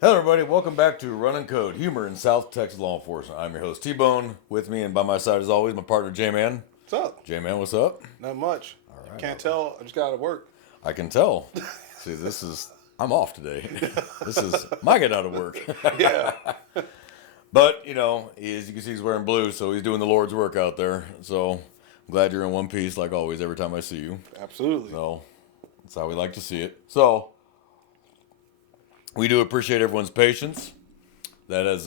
Hello, everybody. Welcome back to Runnin' Code, humor in South Texas law enforcement. I'm your host, T-Bone. With me and by my side, as always, my partner, J-Man. What's up? J-Man, what's up? Not much. All right. Can't tell. I just got to work. I can tell. See, I'm off today. This is my get out of work. Yeah. But, as you can see, he's wearing blue, so he's doing the Lord's work out there. So, I'm glad you're in one piece, like always, every time I see you. Absolutely. So, that's how we like to see it. So, we do appreciate everyone's patience that has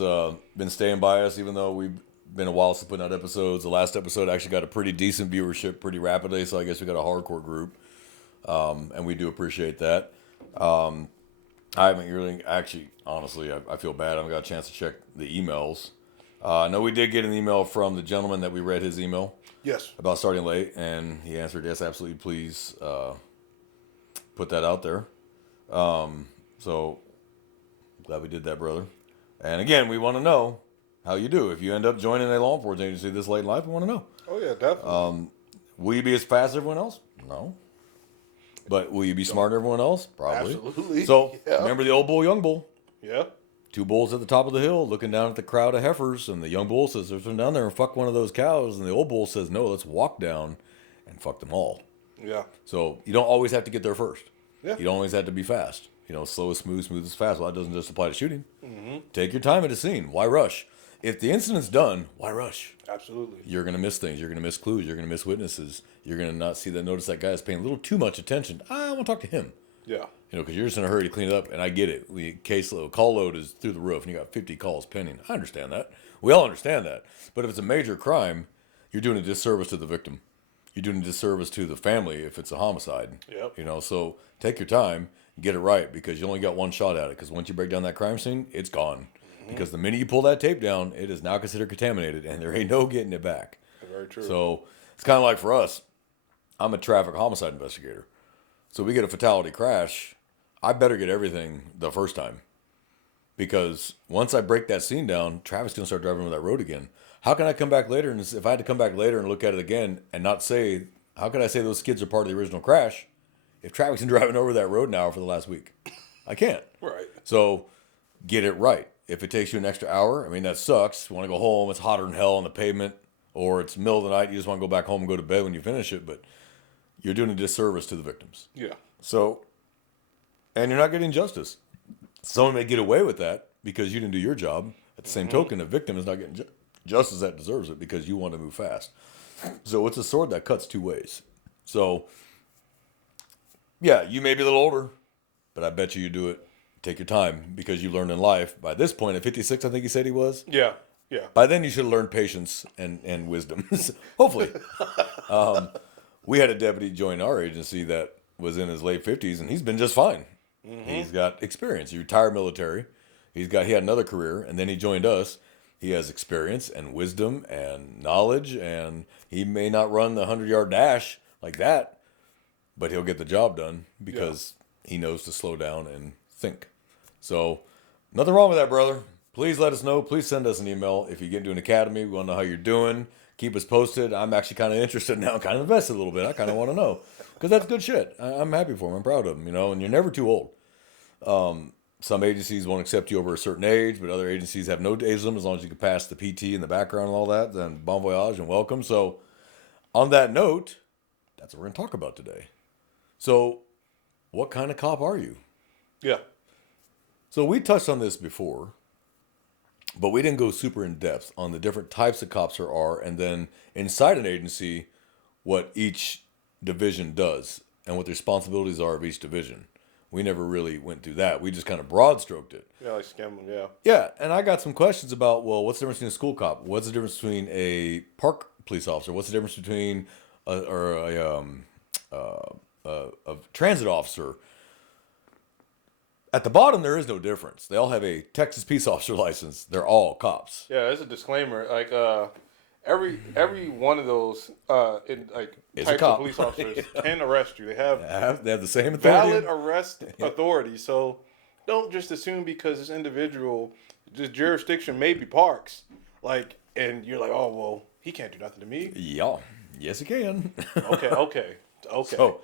been staying by us, even though we've been a while since putting out episodes. The last episode actually got a pretty decent viewership pretty rapidly, so I guess we got a hardcore group, and we do appreciate that. I haven't really, actually, honestly, I feel bad. I haven't got a chance to check the emails. I know we did get an email from the gentleman that we read his email Yes. about starting late, and he answered, yes, absolutely, please put that out there. So, glad we did that, brother. And again, we want to know how you do. If you end up joining a law enforcement agency this late in life, we want to know. Oh yeah, definitely. Will you be as fast as everyone else? No. But will you be smarter than everyone else? Probably. Absolutely. So, Yeah. remember the old bull, young bull? Yeah. Two bulls at the top of the hill looking down at the crowd of heifers, and the young bull says, let's run down there and fuck one of those cows. And the old bull says, no, let's walk down and fuck them all. Yeah. So, you don't always have to get there first. Yeah. You don't always have to be fast. Slow is smooth, smooth is fast. Well, that doesn't just apply to shooting. Mm-hmm. Take your time at a scene. Why rush? If the incident's done, why rush? Absolutely. You're going to miss things. You're going to miss clues. You're going to miss witnesses. You're going to not see that. Notice that guy is paying a little too much attention. I want to talk to him. Yeah. Because you're just in a hurry to clean it up. And I get it. Call load is through the roof, and you got 50 calls pending. I understand that. We all understand that. But if it's a major crime, you're doing a disservice to the victim. You're doing a disservice to the family if it's a homicide. Yep. So take your time. Get it right, because you only got one shot at it. Because once you break down that crime scene, it's gone. Because the minute you pull that tape down, it is now considered contaminated, and there ain't no getting it back. Very true. So it's kind of like for us, I'm a traffic homicide investigator. So we get a fatality crash, I better get everything the first time. Because once I break that scene down, traffic's going to start driving over that road again. How can I come back later, and if I had to come back later and look at it again and not say, how can I say those kids are part of the original crash if traffic's been driving over that road now for the last week? I can't. Right. So get it right. If it takes you an extra hour, that sucks. You want to go home, it's hotter than hell on the pavement, or it's middle of the night, you just want to go back home and go to bed when you finish it, but you're doing a disservice to the victims. Yeah. So, and you're not getting justice. Someone may get away with that because you didn't do your job. At the same token, a victim is not getting justice that deserves it because you want to move fast. So it's a sword that cuts two ways. So, yeah, you may be a little older, but I bet you do it. Take your time because you learned in life. By this point, at 56, I think he said he was. Yeah. Yeah. By then, you should have learned patience and wisdom. Hopefully. We had a deputy join our agency that was in his late 50s, and he's been just fine. He's got experience. He retired military. He had another career, and then he joined us. He has experience and wisdom and knowledge, and he may not run the 100-yard dash like that, but he'll get the job done because he knows to slow down and think. So, nothing wrong with that, brother. Please let us know. Please send us an email if you get into an academy. We want to know how you're doing. Keep us posted. I'm actually kind of interested now, kind of invested a little bit. I kind of want to know because that's good shit. I'm happy for him. I'm proud of him, and you're never too old. Some agencies won't accept you over a certain age, but other agencies have no age limit as long as you can pass the PT in the background and all that. Then bon voyage and welcome. So, on that note, that's what we're going to talk about today. So, what kind of cop are you? Yeah. So we touched on this before, but we didn't go super in depth on the different types of cops there are, and then inside an agency, what each division does and what the responsibilities are of each division. We never really went through that. We just kind of broad stroked it. Yeah, like scam. Yeah. Yeah, and I got some questions about, well, what's the difference between a school cop? What's the difference between a park police officer? What's the difference between a transit officer? At the bottom, there is no difference. They all have a Texas peace officer license. They're all cops. Yeah. As a disclaimer, like every one of those Is a types of cop. police officers Yeah. can arrest you. They have They have the same authority. valid arrest authority. So don't just assume because this individual, this jurisdiction may be Parks, and you're like, oh well, he can't do nothing to me. Yeah. Yes, he can. Okay. So,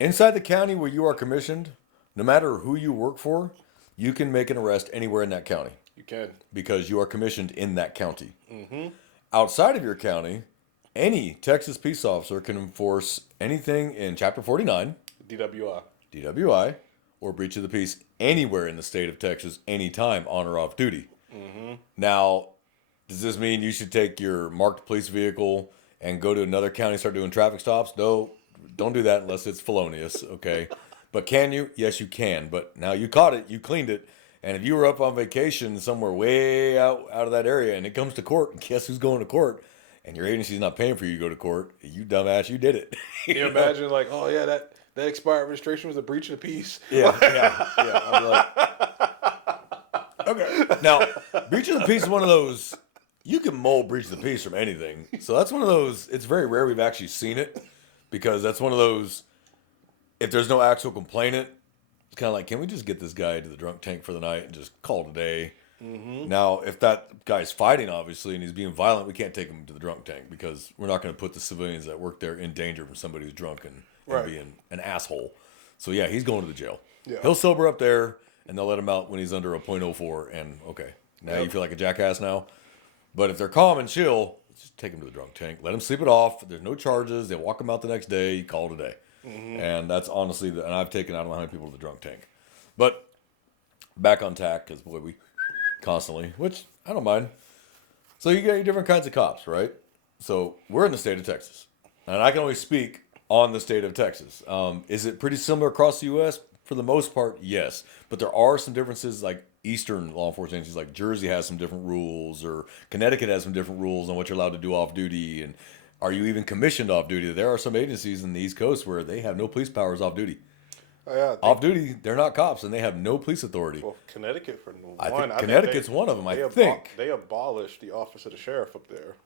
inside the county where you are commissioned, no matter who you work for, you can make an arrest anywhere in that county You can. because you are commissioned in that county. Outside of your county, any Texas peace officer can enforce anything in Chapter 49, DWI. DWI, or breach of the peace anywhere in the state of Texas, anytime on or off duty. Now, does this mean you should take your marked police vehicle and go to another county and start doing traffic stops? No, don't do that unless it's felonious, okay? But can you? Yes, you can. But now you caught it, you cleaned it, and if you were up on vacation somewhere way out of that area and it comes to court, guess who's going to court? And your agency's not paying for you to go to court. You dumbass, you did it. Can you imagine, like, oh, yeah, that expired registration was a breach of the peace? Yeah. I'm like, okay. Now, breach of the peace is one of those, you can mold breach of the peace from anything. So that's one of those, it's very rare we've actually seen it because that's one of those, if there's no actual complainant, it's kind of like, can we just get this guy to the drunk tank for the night and just call it a day? Now, if that guy's fighting, obviously, and he's being violent, we can't take him to the drunk tank because we're not going to put the civilians that work there in danger from somebody who's drunk and being an asshole. So, yeah, he's going to the jail. Yeah. He'll sober up there, and they'll let him out when he's under a .04, and okay, now you feel like a jackass now. But if they're calm and chill, just take him to the drunk tank. Let him sleep it off. There's no charges. They walk him out the next day. You call it a day. And that's honestly, and I've taken I don't know how many people to the drunk tank. But back on tack, because boy, we constantly, which I don't mind. So you got your different kinds of cops, right? So we're in the state of Texas, and I can only speak on the state of Texas. Is it pretty similar across the U.S.? For the most part, yes. But there are some differences, like Eastern law enforcement agencies, like Jersey has some different rules, or Connecticut has some different rules on what you're allowed to do off duty, and are you even commissioned off duty? There are some agencies in the East Coast where they have no police powers off duty. Oh, yeah, Off duty, they're not cops, and they have no police authority. Well, Connecticut, for one. I think Connecticut's one of them, I think. They abolished the office of the sheriff up there.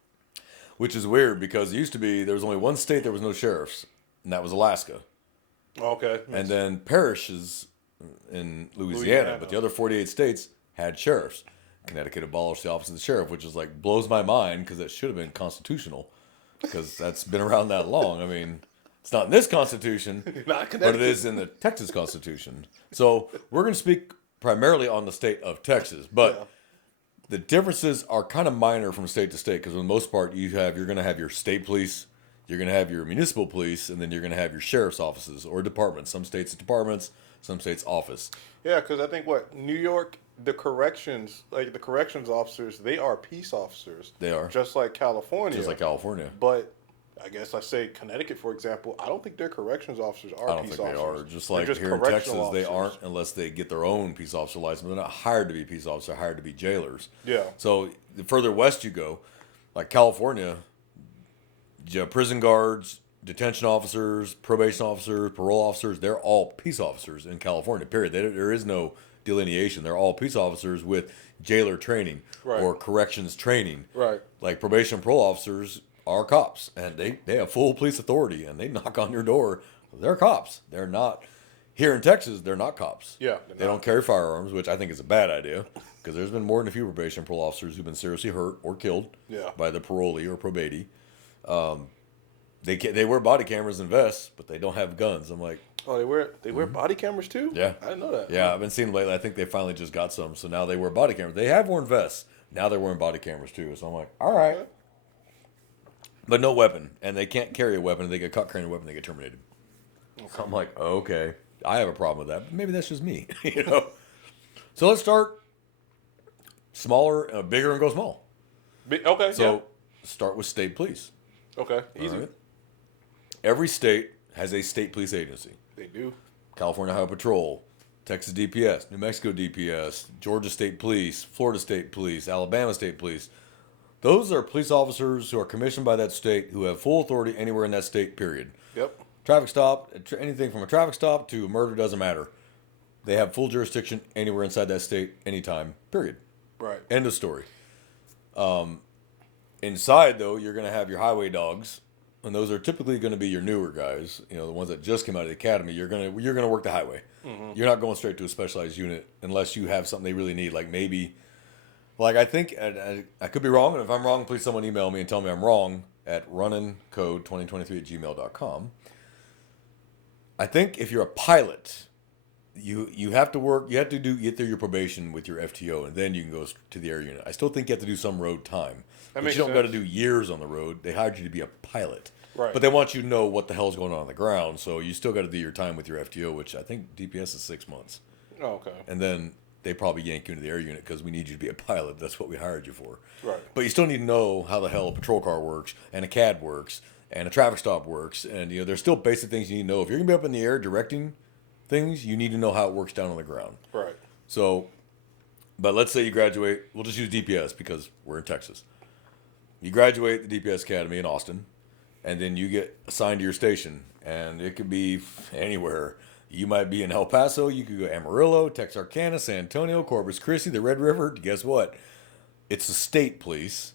Which is weird because it used to be there was only one state there was no sheriffs, and that was Alaska. Okay. And then parishes in Louisiana, but the other 48 states had sheriffs. Connecticut abolished the office of the sheriff, which is like blows my mind because that should have been constitutional because that's been around that long. I mean, it's not in this Constitution, but it is in the Texas Constitution. So we're going to speak primarily on the state of Texas, but the differences are kind of minor from state to state because for the most part, you're going to have your state police, you're going to have your municipal police, and then you're going to have your sheriff's offices or departments. Some states departments, some states office. Yeah, because I think New York, the corrections officers, they are peace officers. They are. Just like California. Just like California. But I guess I say Connecticut, for example, I don't think their corrections officers are peace officers. I don't think they are. Just like just here in Texas, correctional they officers. aren't unless they get their own peace officer license. They're not hired to be peace officers, they're hired to be jailers. Yeah. So the further west you go, like California, prison guards, detention officers, probation officers, parole officers, they're all peace officers in California, period. There is no delineation. They're all peace officers with jailer training or corrections training. Right. Like probation and parole officers are cops, and they have full police authority, and they knock on your door. They're cops. They're not, here in Texas, they're not cops. Yeah. They don't carry firearms, which I think is a bad idea, because there's been more than a few probation and parole officers who've been seriously hurt or killed by the parolee or probatee. They wear body cameras and vests, but they don't have guns. I'm like, oh, they wear body cameras too? Yeah. I didn't know that. Yeah, I've been seeing them lately. I think they finally just got some, so now they wear body cameras. They have worn vests. Now they're wearing body cameras too. So I'm like, all right. Okay. But no weapon, and they can't carry a weapon. If they get caught carrying a weapon, they get terminated. Okay. So I'm like, okay, I have a problem with that. But maybe that's just me, you know. So let's start smaller, bigger, and go small. Okay. So start with state police. Okay. Easy. Right. Every state has a state police agency. They do. California Highway Patrol, Texas DPS, New Mexico DPS, Georgia State Police, Florida State Police, Alabama State Police. Those are police officers who are commissioned by that state who have full authority anywhere in that state, period. Yep. Traffic stop, anything from a traffic stop to a murder doesn't matter. They have full jurisdiction anywhere inside that state, anytime, period. Right. End of story. Inside, though, you're going to have your highway dogs, and those are typically going to be your newer guys. You know, the ones that just came out of the academy. You're going to work the highway. Mm-hmm. You're not going straight to a specialized unit unless you have something they really need, like maybe. Like, I think, I could be wrong, and if I'm wrong, please someone email me and tell me I'm wrong at runnincode2023@gmail.com. I think if you're a pilot, you have to work. You have to get through your probation with your FTO, and then you can go to the air unit. I still think you have to do some road time, but you don't got to do years on the road. They hired you to be a pilot, right? But they want you to know what the hell's going on the ground, so you still got to do your time with your FTO, which I think DPS is 6 months. Oh, okay. And then they probably yank you into the air unit because we need you to be a pilot. That's what we hired you for. Right. But you still need to know how the hell a patrol car works, and a CAD works, and a traffic stop works, and there's still basic things you need to know. If you're gonna be up in the air directing things, you need to know how it works down on the ground. Right. So, but let's say you graduate. We'll just use DPS because we're in Texas. You graduate the DPS Academy in Austin, and then you get assigned to your station, and it could be anywhere. You might be in El Paso. You could go Amarillo, Texarkana, San Antonio, Corpus Christi, the Red River. Guess what? It's the state police.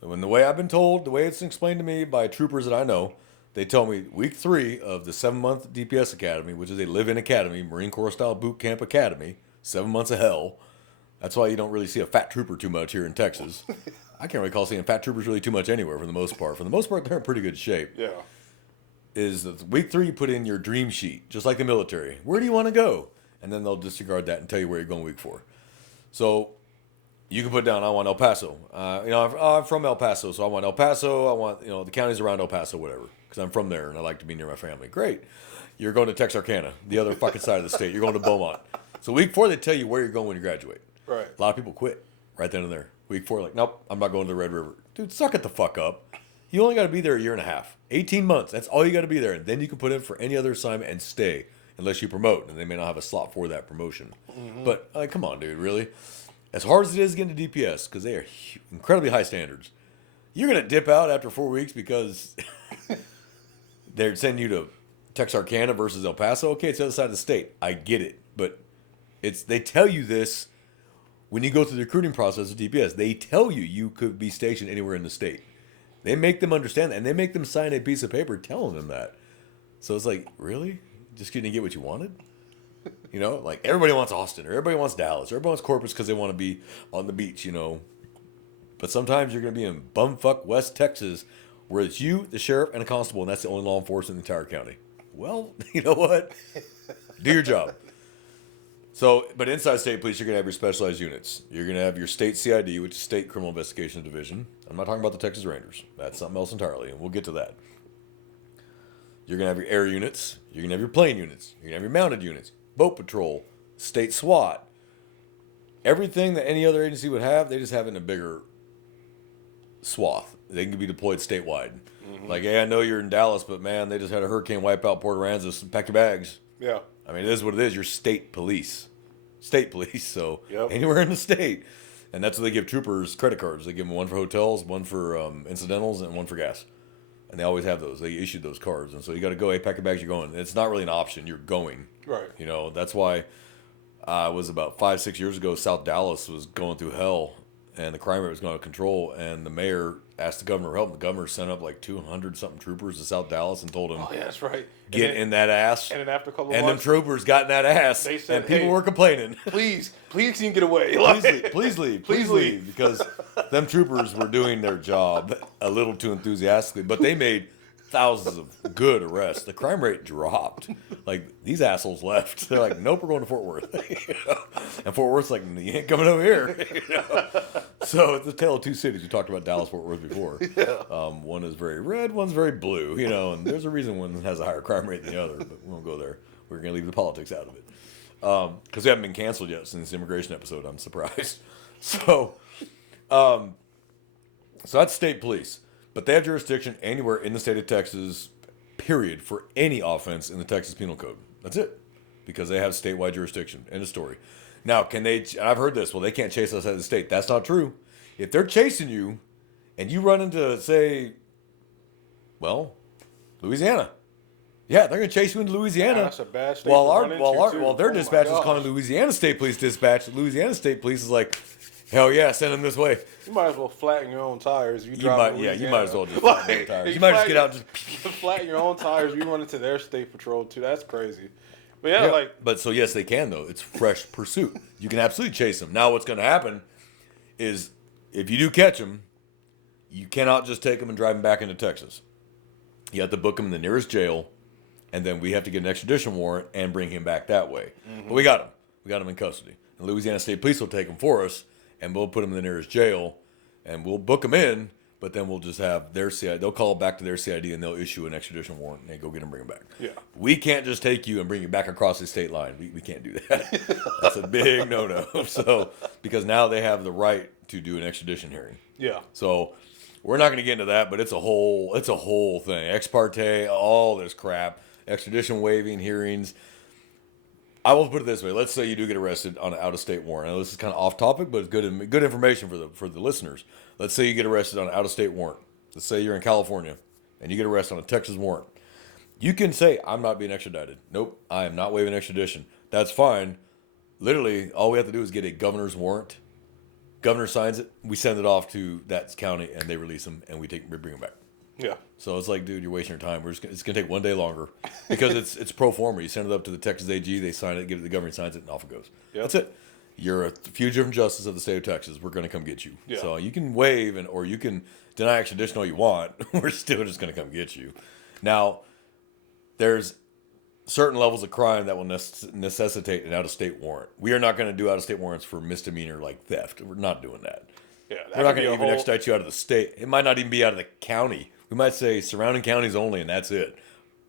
When the way I've been told, the way it's explained to me by troopers that I know, they tell me week 3 of the 7-month DPS Academy, which is a live-in academy, Marine Corps style boot camp academy, 7 months of hell. That's why you don't really see a fat trooper too much here in Texas. I can't recall seeing fat troopers really too much anywhere for the most part. For the most part, they're in pretty good shape. Yeah. Is that week 3 you put in your dream sheet, just like the military. Where do you want to go? And then they'll disregard that and tell you where you're going week 4. So you can put down, I want El Paso. I'm from El Paso, so I want El Paso. I want, the counties around El Paso, whatever, because I'm from there and I like to be near my family. Great. You're going to Texarkana, the other fucking side of the state. You're going to Beaumont. So week 4, they tell you where you're going when you graduate. Right. A lot of people quit right then and there. Week 4, like, nope, I'm not going to the Red River. Dude, suck it the fuck up. You only got to be there a year and a half. 18 months. That's all you got to be there. And then you can put in for any other assignment and stay, unless you promote. And they may not have a slot for that promotion. Mm-hmm. But, come on, dude, really? As hard as it is getting to DPS, because they are incredibly high standards, you're going to dip out after 4 weeks because they're sending you to Texarkana versus El Paso. Okay, it's the other side of the state. I get it. But they tell you this when you go through the recruiting process of DPS. They tell you could be stationed anywhere in the state. They make them understand that, and they make them sign a piece of paper telling them that. So it's like, really? Just didn't get what you wanted? Like everybody wants Austin, or everybody wants Dallas, or everybody wants Corpus because they want to be on the beach, But sometimes you're going to be in bumfuck West Texas where it's you, the sheriff, and a constable, and that's the only law enforcement in the entire county. Well, you know what? Do your job. So, but inside state police, you're going to have your specialized units. You're going to have your state CID, which is State Criminal Investigation Division. I'm not talking about the Texas Rangers. That's something else entirely, and we'll get to that. You're going to have your air units. You're going to have your plane units. You're going to have your mounted units. Boat patrol, state SWAT, everything that any other agency would have, they just have it in a bigger swath. They can be deployed statewide. Mm-hmm. Like, hey, I know you're in Dallas, but man, they just had a hurricane wipe out Port Aransas. Pack your bags. Yeah. I mean, it is what it is. You're state police. So anywhere in the state. And that's what they give troopers credit cards. They give them one for hotels, one for incidentals, and one for gas. And they always have those. They issued those cards. And so you got to go, hey, pack your bags, you're going. It's not really an option. You're going. Right. That's why it was about 5-6 years ago, South Dallas was going through hell, and the crime rate was going out of control. And the mayor asked the governor for help. And the governor sent up like 200-something troopers to South Dallas and told him, oh, yeah, that's right. Get in that ass. And then after a couple of months. months. And them troopers got in that ass. They said, and people were complaining. Please can you get away? Please leave. Because them troopers were doing their job a little too enthusiastically. But they made thousands of good arrests. The crime rate dropped. Like, these assholes left. They're like, nope, we're going to Fort Worth. And Fort Worth's like, you ain't coming over here. So it's the tale of two cities. We talked about Dallas, Fort Worth before. Yeah. One is very red, one's very blue, and there's a reason one has a higher crime rate than the other, but we won't go there. We're going to leave the politics out of it. Because we haven't been canceled yet since the immigration episode. I'm surprised. So that's state police. But they have jurisdiction anywhere in the state of Texas, period, for any offense in the Texas Penal Code. That's it. Because they have statewide jurisdiction. End of story. Now, I've heard this, well, they can't chase us out of the state. That's not true. If they're chasing you and you run into, say, Louisiana. Yeah, they're going to chase you into Louisiana. Yeah, that's a bad state while their dispatch is calling Louisiana State Police dispatch, Louisiana State Police is like, hell yeah, send them this way. You might as well flatten your own tires. You might as well just flatten your tires. You might just get out and just flatten your own tires. You run into their state patrol too. That's crazy. But but so yes, they can though. It's fresh pursuit. You can absolutely chase them. Now, what's going to happen is if you do catch them, you cannot just take them and drive them back into Texas. You have to book them in the nearest jail and then we have to get an extradition warrant and bring him back that way. But we got him. We got him in custody. And Louisiana State Police will take him for us, and we'll put him in the nearest jail, and we'll book him in, but then we'll just have their CID. They'll call back to their CID, and they'll issue an extradition warrant, and they go get him, bring him back. Yeah. We can't just take you and bring you back across the state line. We can't do that. That's a big no-no. So, because now they have the right to do an extradition hearing. Yeah. So we're not going to get into that, but it's a whole thing. Ex parte, all this crap, extradition waiving hearings. I will put it this way: let's say you do get arrested on an out-of-state warrant. I know this is kind of off topic, but it's good information for the listeners. Let's say you get arrested on an out-of-state warrant. Let's say you're in California and you get arrested on a Texas warrant. You can say, "I'm not being extradited." Nope, I am not waiving extradition. That's fine. Literally, all we have to do is get a governor's warrant. Governor signs it. We send it off to that county, and they release them, and we bring them back. Yeah. So it's like, dude, you're wasting your time. It's gonna take one day longer because it's pro forma. You send it up to the Texas AG, they sign it, give it to the governor, signs it, and off it goes. Yep. That's it. You're a fugitive from justice of the state of Texas. We're gonna come get you. Yeah. So you can waive or you can deny extradition all you want. We're still just gonna come get you. Now, there's certain levels of crime that will necessitate an out-of-state warrant. We are not going to do out-of-state warrants for misdemeanor like theft. We're not doing that. Yeah. We're not going to even extradite you out of the state. It might not even be out of the county. We might say surrounding counties only, and that's it.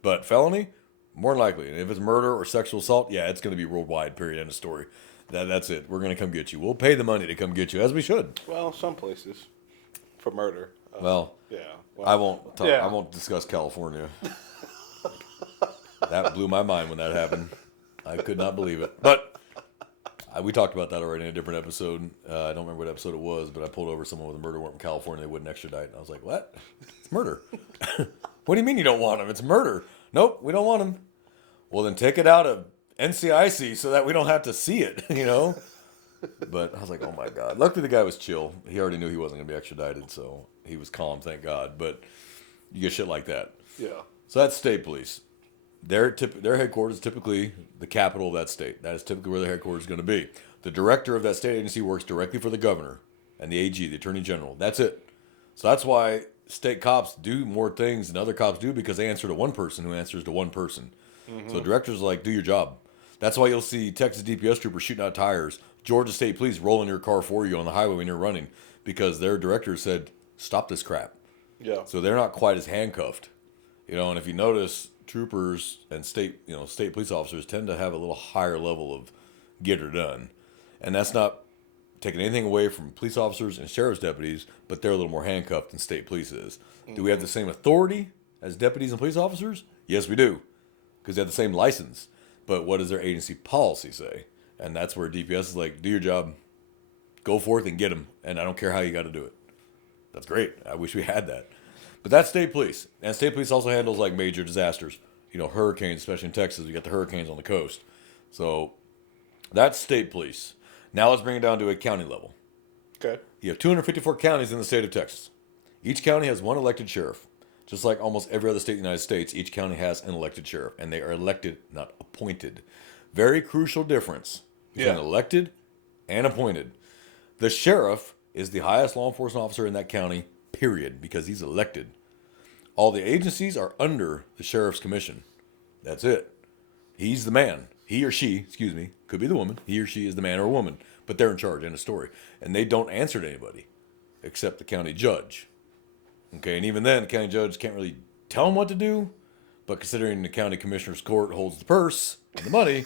But felony, more than likely. And if it's murder or sexual assault, yeah, it's going to be worldwide, period, end of story. That's it. We're going to come get you. We'll pay the money to come get you, as we should. Well, some places for murder. Well, yeah. Well, I won't talk, yeah. I won't discuss California. That blew my mind when that happened. I could not believe it. But we talked about that already in a different episode. I don't remember what episode it was, but I pulled over someone with a murder warrant from California. They wouldn't extradite. And I was like, what? It's murder. What do you mean you don't want him? It's murder. Nope, we don't want him. Well, then take it out of NCIC so that we don't have to see it, you know? But I was like, oh, my God. Luckily, the guy was chill. He already knew he wasn't going to be extradited, so he was calm, thank God. But you get shit like that. Yeah. So that's state police. Their headquarters is typically the capital of that state. That is typically where their headquarters is going to be. The director of that state agency works directly for the governor and the AG, the attorney general. That's it. So that's why state cops do more things than other cops do, because they answer to one person who answers to one person. Mm-hmm. So directors are like, do your job. That's why you'll see Texas DPS troopers shooting out tires, Georgia State Police rolling your car for you on the highway when you're running, because their director said, stop this crap. Yeah. So they're not quite as handcuffed. You know, and if you notice, troopers and state police officers tend to have a little higher level of get her done. And that's not taking anything away from police officers and sheriff's deputies, but they're a little more handcuffed than state police is. Mm-hmm. Do we have the same authority as deputies and police officers? Yes, we do, because they have the same license. But what does their agency policy say? And that's where DPS is like, do your job, go forth and get them, and I don't care how you got to do it. That's great. I wish we had that. But that's state police. And state police also handles like major disasters. You know, hurricanes, especially in Texas. We got the hurricanes on the coast. So that's state police. Now let's bring it down to a county level. Okay. You have 254 counties in the state of Texas. Each county has one elected sheriff. Just like almost every other state in the United States, each county has an elected sheriff. And they are elected, not appointed. Very crucial difference between elected and appointed. The sheriff is the highest law enforcement officer in that county, period, because he's elected. All the agencies are under the sheriff's commission. That's it. He's the man. He or she, could be the woman. He or she is the man or woman, but they're in charge, end of story. And they don't answer to anybody except the county judge. Okay, and even then, the county judge can't really tell them what to do, but considering the county commissioner's court holds the purse and the money,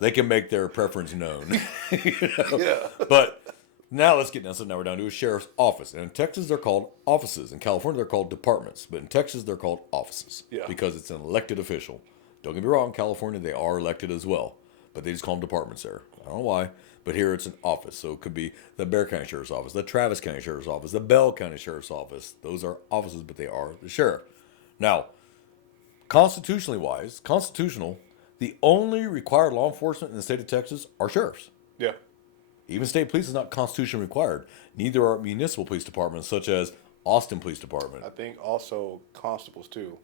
they can make their preference known. You know? Yeah. But now let's get down. So now we're down to a sheriff's office. And in Texas, they're called offices. In California, they're called departments. But in Texas, they're called offices. Yeah. Because it's an elected official. Don't get me wrong, in California, they are elected as well. But they just call them departments there. I don't know why. But here it's an office. So it could be the Bexar County Sheriff's Office, the Travis County Sheriff's Office, the Bell County Sheriff's Office. Those are offices, but they are the sheriff. Now, constitutional, the only required law enforcement in the state of Texas are sheriffs. Yeah. Even state police is not constitutionally required. Neither are municipal police departments, such as Austin Police Department. I think also constables, too.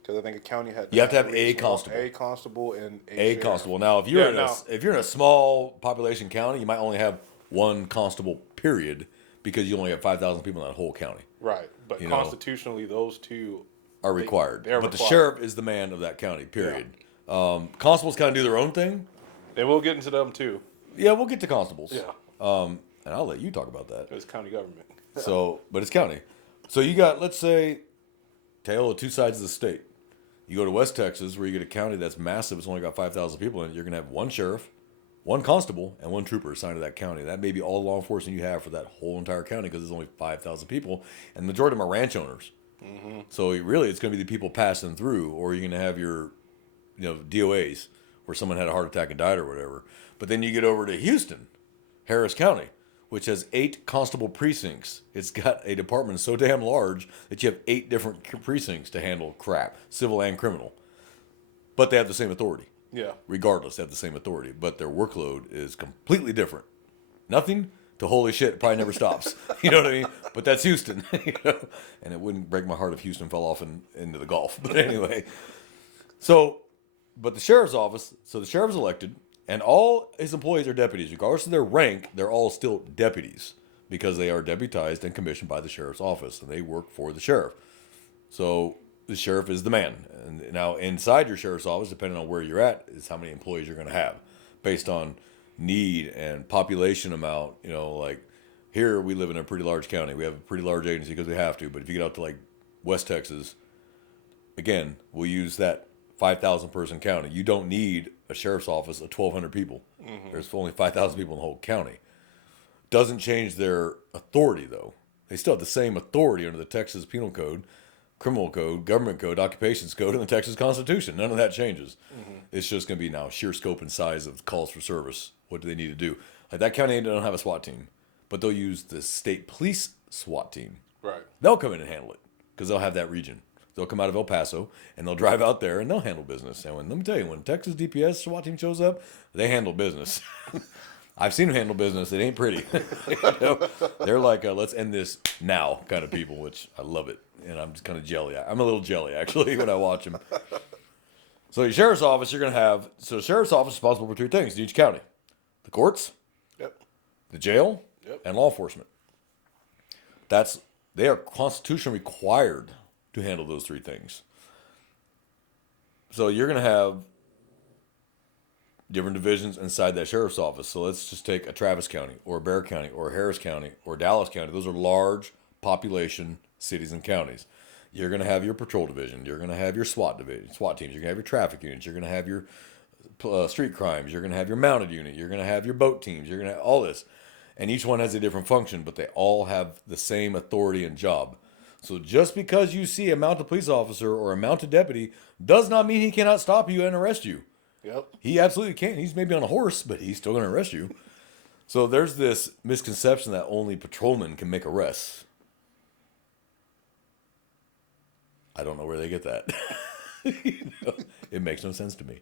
Because I think a county had you have to have a constable. A constable and a constable. Now, if you're in a small population county, you might only have one constable, period, because you only have 5,000 people in that whole county. Right. But constitutionally, those two are required. They're but the required. sheriff is the man of that county, period. Constables kind of do their own thing. And we'll get into them too. Yeah, we'll get to constables. Yeah. And I'll let you talk about that. It's county government. But it's county. So you got, let's say, tale of two sides of the state. You go to West Texas, where you get a county that's massive. It's only got 5,000 people in it. You're going to have one sheriff, one constable, and one trooper assigned to that county. That may be all law enforcement you have for that whole entire county because there's only 5,000 people, and the majority of them are ranch owners. Mm-hmm. So really, it's going to be the people passing through, or you're going to have your, DOAs, where someone had a heart attack and died or whatever. But then you get over to Houston, Harris County, which has 8 constable precincts. It's got a department so damn large that you have 8 different precincts to handle crap, civil and criminal. But they have the same authority. Yeah. Regardless, they have the same authority. But their workload is completely different. Nothing to holy shit, it probably never stops. You know what I mean? But that's Houston. And it wouldn't break my heart if Houston fell off into the Gulf. But anyway. But the sheriff's office, so the sheriff is elected. And all his employees are deputies. Regardless of their rank, they're all still deputies because they are deputized and commissioned by the sheriff's office, and they work for the sheriff. So the sheriff is the man. And now inside your sheriff's office, depending on where you're at, is how many employees you're going to have based on need and population amount. Like here we live in a pretty large county. We have a pretty large agency because we have to. But if you get out to like West Texas, again, we'll use that 5,000 person county. You don't need a sheriff's office of 1,200 people. Mm-hmm. There's only 5,000 people in the whole county. Doesn't change their authority, though. They still have the same authority under the Texas Penal Code, Criminal Code, Government Code, Occupations Code, and the Texas Constitution. None of that changes. Mm-hmm. It's just going to be now sheer scope and size of calls for service. What do they need to do? Like that county don't have a SWAT team, but they'll use the state police SWAT team. Right. They'll come in and handle it because they'll have that region. They'll come out of El Paso, and they'll drive out there, and they'll handle business. And let me tell you, when Texas DPS SWAT team shows up, they handle business. I've seen them handle business. It ain't pretty. They're like, let's end this now kind of people, which I love it. And I'm just kind of jelly. I'm a little jelly, actually, when I watch them. So your sheriff's office, you're going to have... So the sheriff's office is responsible for 3 things in each county. The courts, yep, the jail, yep, and law enforcement. They are constitutionally required to handle those 3 things. So you're going to have different divisions inside that sheriff's office. So let's just take a Travis County or Bexar County or Harris County or Dallas County. Those are large population cities and counties. You're going to have your patrol division. You're going to have your SWAT division, SWAT teams. You're going to have your traffic units. You're going to have your street crimes. You're going to have your mounted unit. You're going to have your boat teams. You're going to have all this. And each one has a different function, but they all have the same authority and job. So just because you see a mounted police officer or a mounted deputy does not mean he cannot stop you and arrest you. Yep. He absolutely can. He's maybe on a horse, but he's still going to arrest you. So there's this misconception that only patrolmen can make arrests. I don't know where they get that. It makes no sense to me.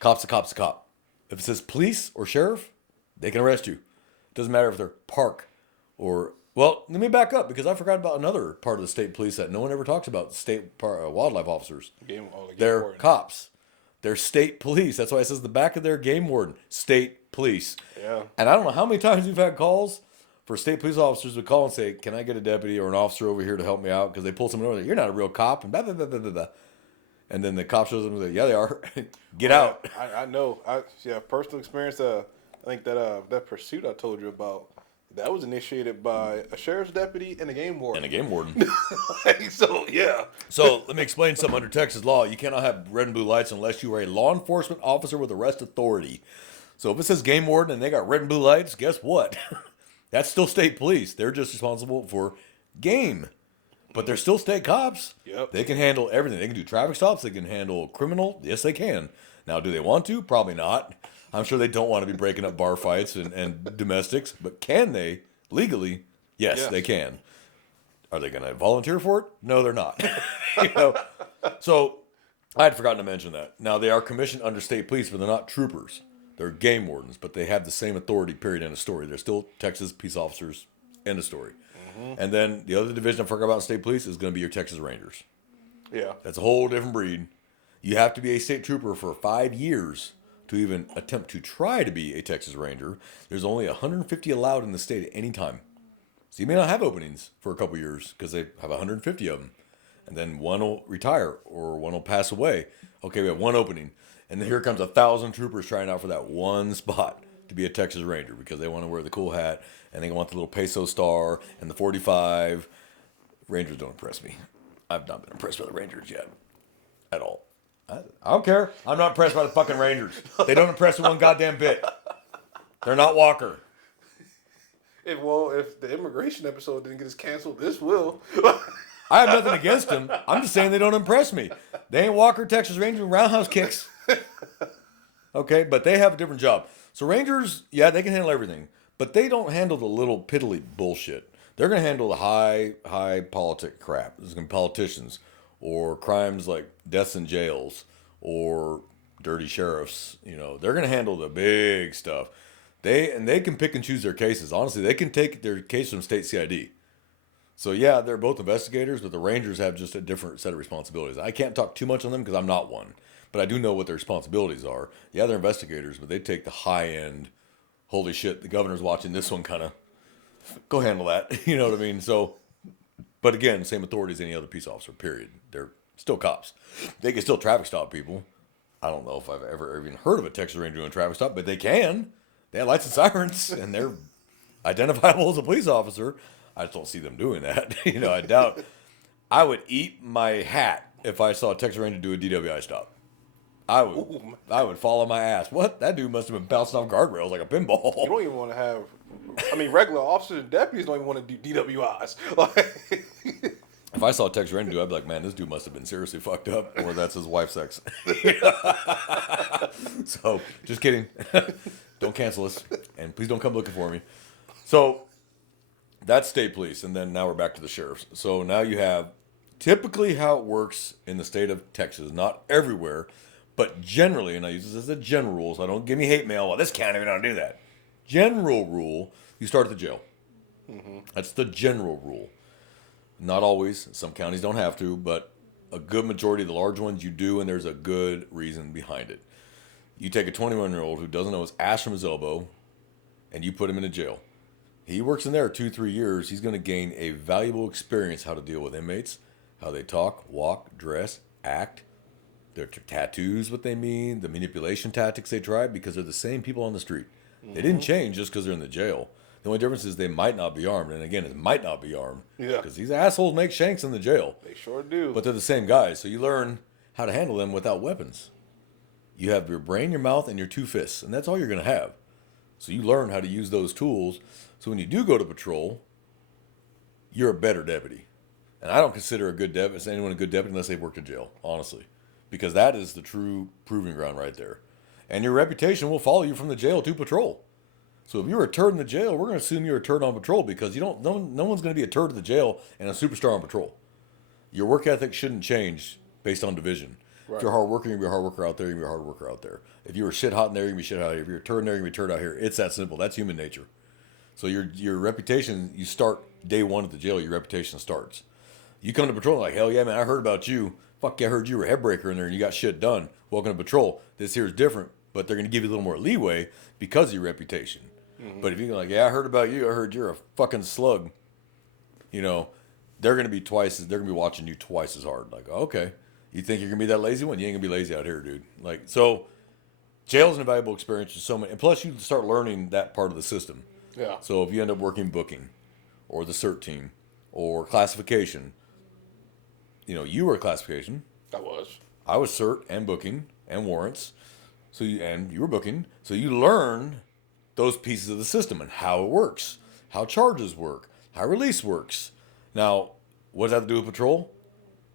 Cop's a cop's a cop. If it says police or sheriff, they can arrest you. It doesn't matter if they're park or... Well, let me back up because I forgot about another part of the state police that no one ever talks about. State wildlife officers. They're warden. Cops. They're state police. That's why it says the back of their game warden, state police. Yeah. And I don't know how many times we've had calls for state police officers to call and say, "Can I get a deputy or an officer over here to help me out?" Because they pull someone over there. "You're not a real cop," and blah blah blah blah blah. Blah. And then the cop shows up and says, "Yeah, they are. Get out." I know. Personal experience. I think that pursuit I told you about. That was initiated by a sheriff's deputy and a game warden. So, yeah. So, let me explain something. Under Texas law, you cannot have red and blue lights unless you are a law enforcement officer with arrest authority. So, if it says game warden and they got red and blue lights, guess what? That's still state police. They're just responsible for game. But they're still state cops. Yep. They can handle everything. They can do traffic stops. They can handle criminal. Yes, they can. Now, do they want to? Probably not. I'm sure they don't want to be breaking up bar fights and domestics, but can they legally? Yes, they can. Are they going to volunteer for it? No, they're not. So I had forgotten to mention that. Now they are commissioned under state police, but they're not troopers. They're game wardens, but they have the same authority. Period. End of story. They're still Texas peace officers. End of story. Mm-hmm. And then the other division I forgot about in state police is going to be your Texas Rangers. Yeah, that's a whole different breed. You have to be a state trooper for 5 years to even attempt to try to be a Texas Ranger. There's only 150 allowed in the state at any time. So you may not have openings for a couple years because they have 150 of them. and then one will retire or one will pass away. Okay, we have one opening, and then here comes 1,000 troopers trying out for that one spot to be a Texas Ranger because they want to wear the cool hat and they want the little peso star and the 45. Rangers don't impress me. I've not been impressed by the Rangers yet, at all. I don't care. I'm not impressed by the fucking Rangers. They don't impress me one goddamn bit. They're not Walker. If the immigration episode didn't get us canceled, this will. I have nothing against them. I'm just saying they don't impress me. They ain't Walker, Texas Ranger, roundhouse kicks. Okay, but they have a different job. So Rangers, yeah, they can handle everything, but they don't handle the little piddly bullshit. They're going to handle the high politic crap. There's going to be politicians or crimes like deaths in jails or dirty sheriffs. You know, they're going to handle the big stuff. They can pick and choose their cases. Honestly, they can take their case from state CID. So yeah, they're both investigators, but the Rangers have just a different set of responsibilities. I can't talk too much on them because I'm not one, but I do know what their responsibilities are. Yeah, they're investigators, but they take the high end. Holy shit, the governor's watching this one, kind of. Go handle that. You know what I mean? So, but again, same authority as any other peace officer. Period. They're still cops. They can still traffic stop people. I don't know if I've ever even heard of a Texas Ranger doing a traffic stop, but they can. They have lights and sirens, and they're identifiable as a police officer. I just don't see them doing that. You know, I doubt. I would eat my hat if I saw a Texas Ranger do a DWI stop. I would fall on my ass. What? That dude must have been bouncing off guardrails like a pinball. You don't even want to have. I mean, regular officers and deputies don't even want to do DWIs. If I saw a Texas Ranger do it, I'd be like, man, this dude must have been seriously fucked up, or that's his wife's sex. So, just kidding. Don't cancel us, and please don't come looking for me. So, that's state police, and then now we're back to the sheriffs. So now you have typically how it works in the state of Texas, not everywhere, but generally, and I use this as a general rule, so don't give me hate mail. Well, this county, we don't do that. General rule, you start at the jail. Mm-hmm. That's the general rule. Not always. Some counties don't have to, but a good majority of the large ones you do, and there's a good reason behind it. You take a 21-year-old who doesn't know his ass from his elbow, and you put him in a jail. He works in there 2-3 years. He's going to gain a valuable experience how to deal with inmates, how they talk, walk, dress, act, their tattoos, what they mean, the manipulation tactics they try, because they're the same people on the street. Mm-hmm. They didn't change just because they're in the jail. The only difference is they might not be armed. And again, it might not be armed. Yeah. Because these assholes make shanks in the jail. They sure do. But they're the same guys. So you learn how to handle them without weapons. You have your brain, your mouth, and your 2 fists. And that's all you're going to have. So you learn how to use those tools. So when you do go to patrol, you're a better deputy. And I don't consider anyone a good deputy unless they've worked in jail, honestly. Because that is the true proving ground right there. And your reputation will follow you from the jail to patrol. So if you're a turd in the jail, we're going to assume you're a turd on patrol because no one's going to be a turd in the jail and a superstar on patrol. Your work ethic shouldn't change based on division. Right. If you're a hard worker, you're going to be a hard worker out there, you're going to be a hard worker out there. If you were shit hot in there, you're going to be shit hot here. If you're a turd in there, you're going to be a turd out here. It's that simple. That's human nature. So your reputation, you start day one at the jail, your reputation starts. You come to patrol like, hell yeah, man, I heard about you. Fuck yeah, I heard you were a headbreaker in there and you got shit done. Welcome to patrol. This here is different, but they're going to give you a little more leeway because of your reputation. Mm-hmm. But if you're like, yeah, I heard about you. I heard you're a fucking slug. You know, they're going to be watching you twice as hard. Like, okay, you think you're going to be that lazy one? You ain't going to be lazy out here, dude. Like, so jail's an invaluable experience for so many. And plus you start learning that part of the system. Yeah. So if you end up working booking or the CERT team or classification, you know, you were classification. I was CERT and booking and warrants. So you were booking. So you learn those pieces of the system and how it works, how charges work, how release works. Now, what does that have to do with patrol?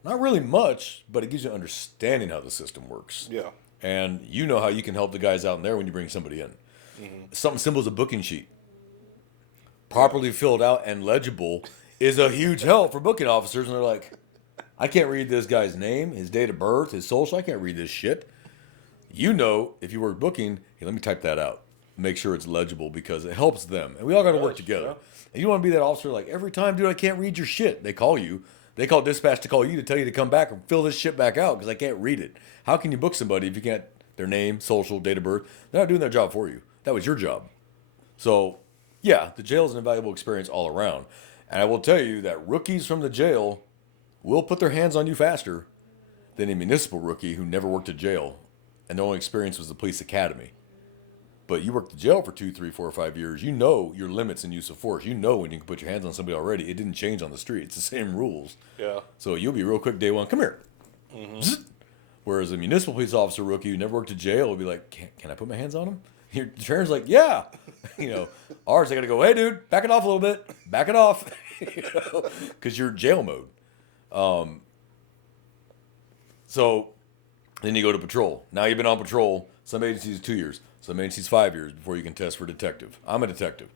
Not really much, but it gives you an understanding how the system works. Yeah. And you know how you can help the guys out in there when you bring somebody in. Mm-hmm. Something simple as a booking sheet. Properly filled out and legible is a huge help for booking officers. And they're like, I can't read this guy's name, his date of birth, his social. I can't read this shit. You know, if you work booking, hey, let me type that out. Make sure it's legible because it helps them. And we all got to work together. Yeah. And you want to be that officer like, every time, dude, I can't read your shit. They call you. They call dispatch to call you to tell you to come back and fill this shit back out because I can't read it. How can you book somebody if you can't, their name, social, date of birth? They're not doing their job for you. That was your job. So, yeah, the jail is an invaluable experience all around. And I will tell you that rookies from the jail will put their hands on you faster than a municipal rookie who never worked at jail and their only experience was the police academy. But you worked in jail for 2, 3, 4, or 5 years. You know your limits in use of force. You know when you can put your hands on somebody already. It didn't change on the street. It's the same rules. Yeah. So you'll be real quick day one. Come here. Mm-hmm. Whereas a municipal police officer rookie who never worked at jail will be like, can I put my hands on him? Your trainer like, yeah. Ours, they got to go, hey, dude, back it off a little bit. Back it off. Because you're jail mode. So then you go to patrol. Now you've been on patrol. Some agencies 2 years. Some agencies 5 years before you can test for detective. I'm a detective.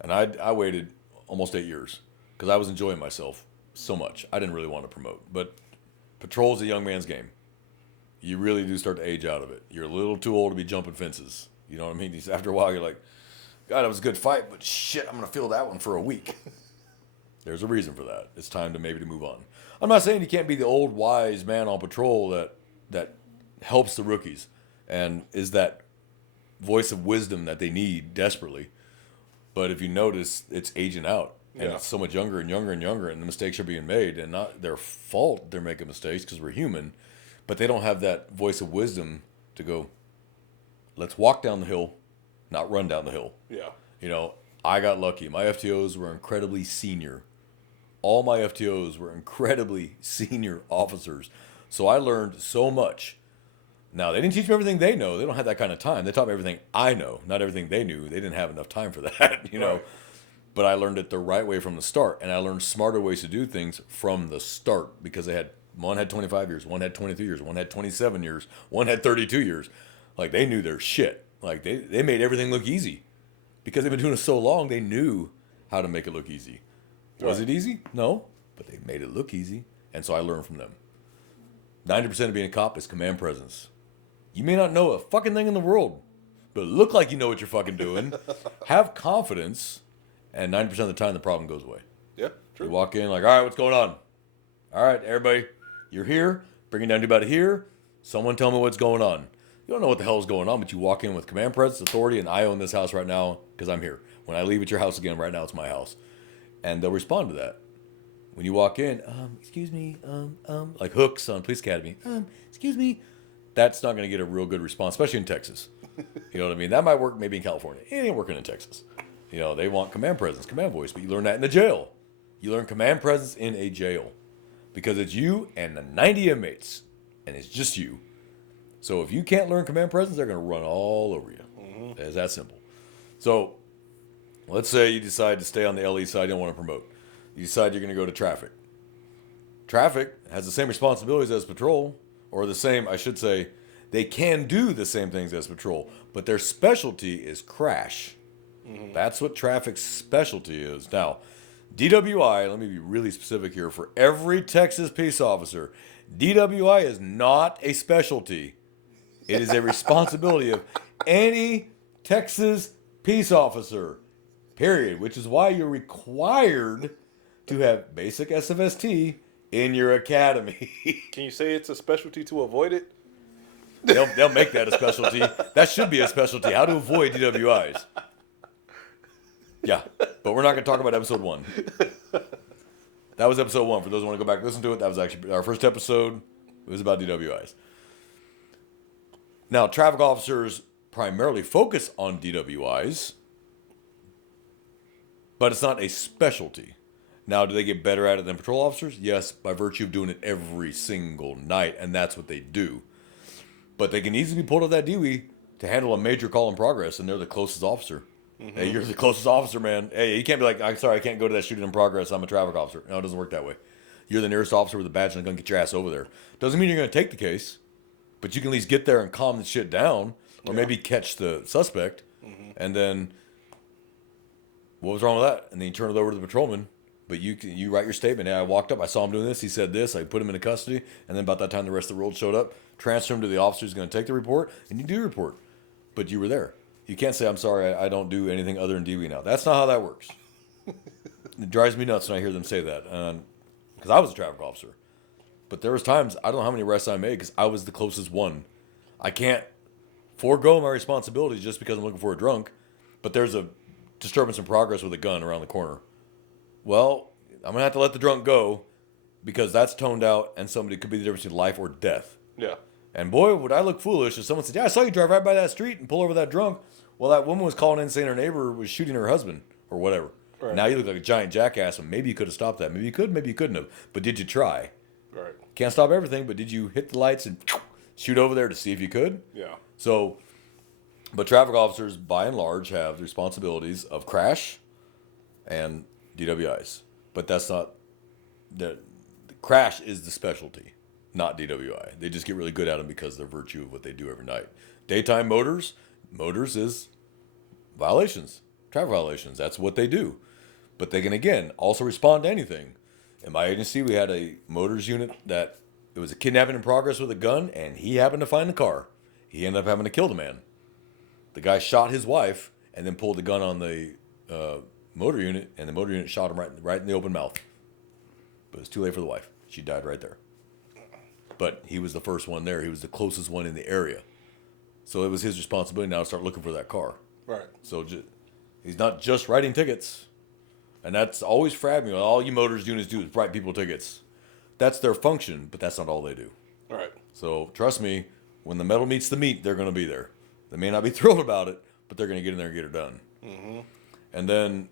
And I waited almost 8 years because I was enjoying myself so much. I didn't really want to promote. But patrol's a young man's game. You really do start to age out of it. You're a little too old to be jumping fences. You know what I mean? After a while, you're like, God, that was a good fight, but shit, I'm going to feel that one for a week. There's a reason for that. It's time to move on. I'm not saying you can't be the old wise man on patrol that helps the rookies and is that voice of wisdom that they need desperately. But if you notice, it's aging out. And it's so much younger and younger and younger, and the mistakes are being made. And not their fault they're making mistakes because we're human. But they don't have that voice of wisdom to go, let's walk down the hill, not run down the hill. Yeah. I got lucky. My FTOs were incredibly senior. All my FTOs were incredibly senior officers. So I learned so much. Now, they didn't teach me everything they know. They don't have that kind of time. They taught me everything I know, not everything they knew. They didn't have enough time for that, Right. But I learned it the right way from the start. And I learned smarter ways to do things from the start because one had 25 years, one had 23 years, one had 27 years, one had 32 years. Like, they knew their shit. Like, they made everything look easy. Because they've been doing it so long, they knew how to make it look easy. Was it easy? No. But they made it look easy. And so I learned from them. 90% of being a cop is command presence. You may not know a fucking thing in the world, but look like you know what you're fucking doing. Have confidence, and 90% of the time, the problem goes away. Yeah, true. You walk in like, all right, what's going on? All right, everybody, you're here. Bringing down anybody here. Someone tell me what's going on. You don't know what the hell is going on, but you walk in with command presence, authority, and I own this house right now because I'm here. When I leave at your house again, right now it's my house. And they'll respond to that. When you walk in, excuse me, like Hooks on Police Academy, excuse me. That's not going to get a real good response, especially in Texas. You know what I mean? That might work maybe in California. It ain't working in Texas. They want command presence, command voice, but you learn that in the jail. You learn command presence in a jail because it's you and the 90 inmates, and it's just you. So if you can't learn command presence, they're going to run all over you. Mm-hmm. It's that simple. So let's say you decide to stay on the LE side, you don't want to promote. You decide you're going to go to traffic. Traffic has the same responsibilities as patrol. Or the same, I should say, they can do the same things as patrol, but their specialty is crash. Mm-hmm. That's what traffic's specialty is. Now, DWI, let me be really specific here, for every Texas peace officer, DWI is not a specialty. It is a responsibility of any Texas peace officer, period, which is why you're required to have basic SFST in your academy. Can you say it's a specialty to avoid it? They'll make that a specialty. That should be a specialty. How to avoid DWIs. Yeah, but we're not going to talk about episode 1. That was episode 1. For those who want to go back and listen to it, that was actually our first episode. It was about DWIs. Now, traffic officers primarily focus on DWIs, but it's not a specialty. Now, do they get better at it than patrol officers? Yes, by virtue of doing it every single night, and that's what they do. But they can easily be pulled off that DWI to handle a major call in progress, and they're the closest officer. Mm-hmm. Hey, you're the closest officer, man. Hey, you can't be like, I'm sorry, I can't go to that shooting in progress. I'm a traffic officer. No, it doesn't work that way. You're the nearest officer with a badge and going to get your ass over there. Doesn't mean you're going to take the case, but you can at least get there and calm the shit down, or maybe catch the suspect, and then, what was wrong with that? And then you turn it over to the patrolman. But you write your statement. Hey, I walked up. I saw him doing this. He said this. I put him into custody. And then about that time, the rest of the world showed up. Transfer him to the officer who's going to take the report. And you do report. But you were there. You can't say, I'm sorry, I don't do anything other than DWI now. That's not how that works. It drives me nuts when I hear them say that. Because I was a traffic officer. But there was times, I don't know how many arrests I made because I was the closest one. I can't forego my responsibilities just because I'm looking for a drunk. But there's a disturbance in progress with a gun around the corner. Well, I'm going to have to let the drunk go because that's toned out, and somebody could be the difference between life or death. Yeah. And boy, would I look foolish if someone said, "Yeah, I saw you drive right by that street and pull over that drunk." Well, that woman was calling in saying her neighbor was shooting her husband or whatever. Right. Now you look like a giant jackass, and maybe you could have stopped that. Maybe you could, maybe you couldn't have. But did you try? Right. Can't stop everything, but did you hit the lights and shoot over there to see if you could? Yeah. So, but traffic officers, by and large, have the responsibilities of crash and DWIs. But that's not the crash is the specialty, not DWI. They just get really good at them because they're virtue of what they do every night. Daytime motors is violations, traffic violations. That's what they do. But they can, again, also respond to anything. In my agency, we had a motors unit that it was a kidnapping in progress with a gun, and he happened to find the car. He ended up having to kill the man. The guy shot his wife and then pulled the gun on the motor unit, and the motor unit shot him right in the open mouth. But it was too late for the wife. She died right there. But he was the first one there. He was the closest one in the area. So it was his responsibility now to start looking for that car. Right. So he's not just writing tickets. And that's always frabbed me. All you motors units do is write people tickets. That's their function, but that's not all they do. Right. So trust me, when the metal meets the meat, they're going to be there. They may not be thrilled about it, but they're going to get in there and get it done. Mm-hmm. And then,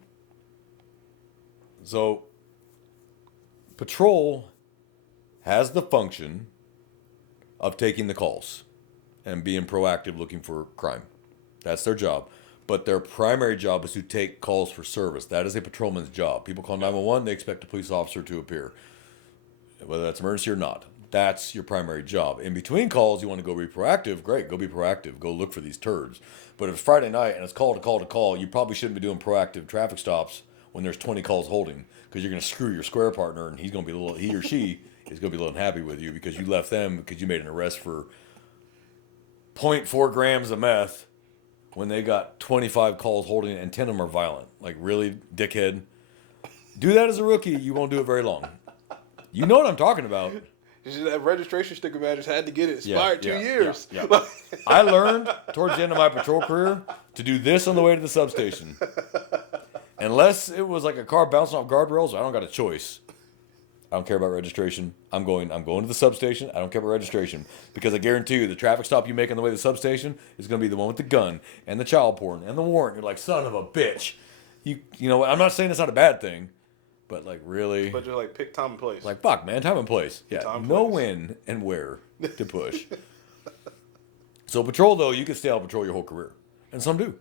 so patrol has the function of taking the calls and being proactive looking for crime. That's their job. But their primary job is to take calls for service. That is a patrolman's job. People call 911, they expect a police officer to appear. Whether that's emergency or not. That's your primary job. In between calls, you want to go be proactive. Great, go be proactive. Go look for these turds. But if it's Friday night and it's call to call to call, you probably shouldn't be doing proactive traffic stops when there's 20 calls holding, because you're going to screw your square partner, and he or she is going to be a little unhappy with you because you left them because you made an arrest for 0.4 grams of meth when they got 25 calls holding and 10 of them are violent. Like, really, dickhead? Do that as a rookie. You won't do it very long. You know what I'm talking about. That registration sticker man just had to get it expired 2 years. Yeah. I learned towards the end of my patrol career to do this on the way to the substation. Unless it was like a car bouncing off guardrails, I don't got a choice. I don't care about registration. I'm going to the substation. I don't care about registration. Because I guarantee you, the traffic stop you make on the way to the substation is going to be the one with the gun and the child porn and the warrant. You're like, son of a bitch. You know what? I'm not saying it's not a bad thing. But like, really? But just like pick time and place. Like, fuck, man, time and place. Yeah, know place. when and where to push. So patrol, though, you can stay on patrol your whole career. And some do.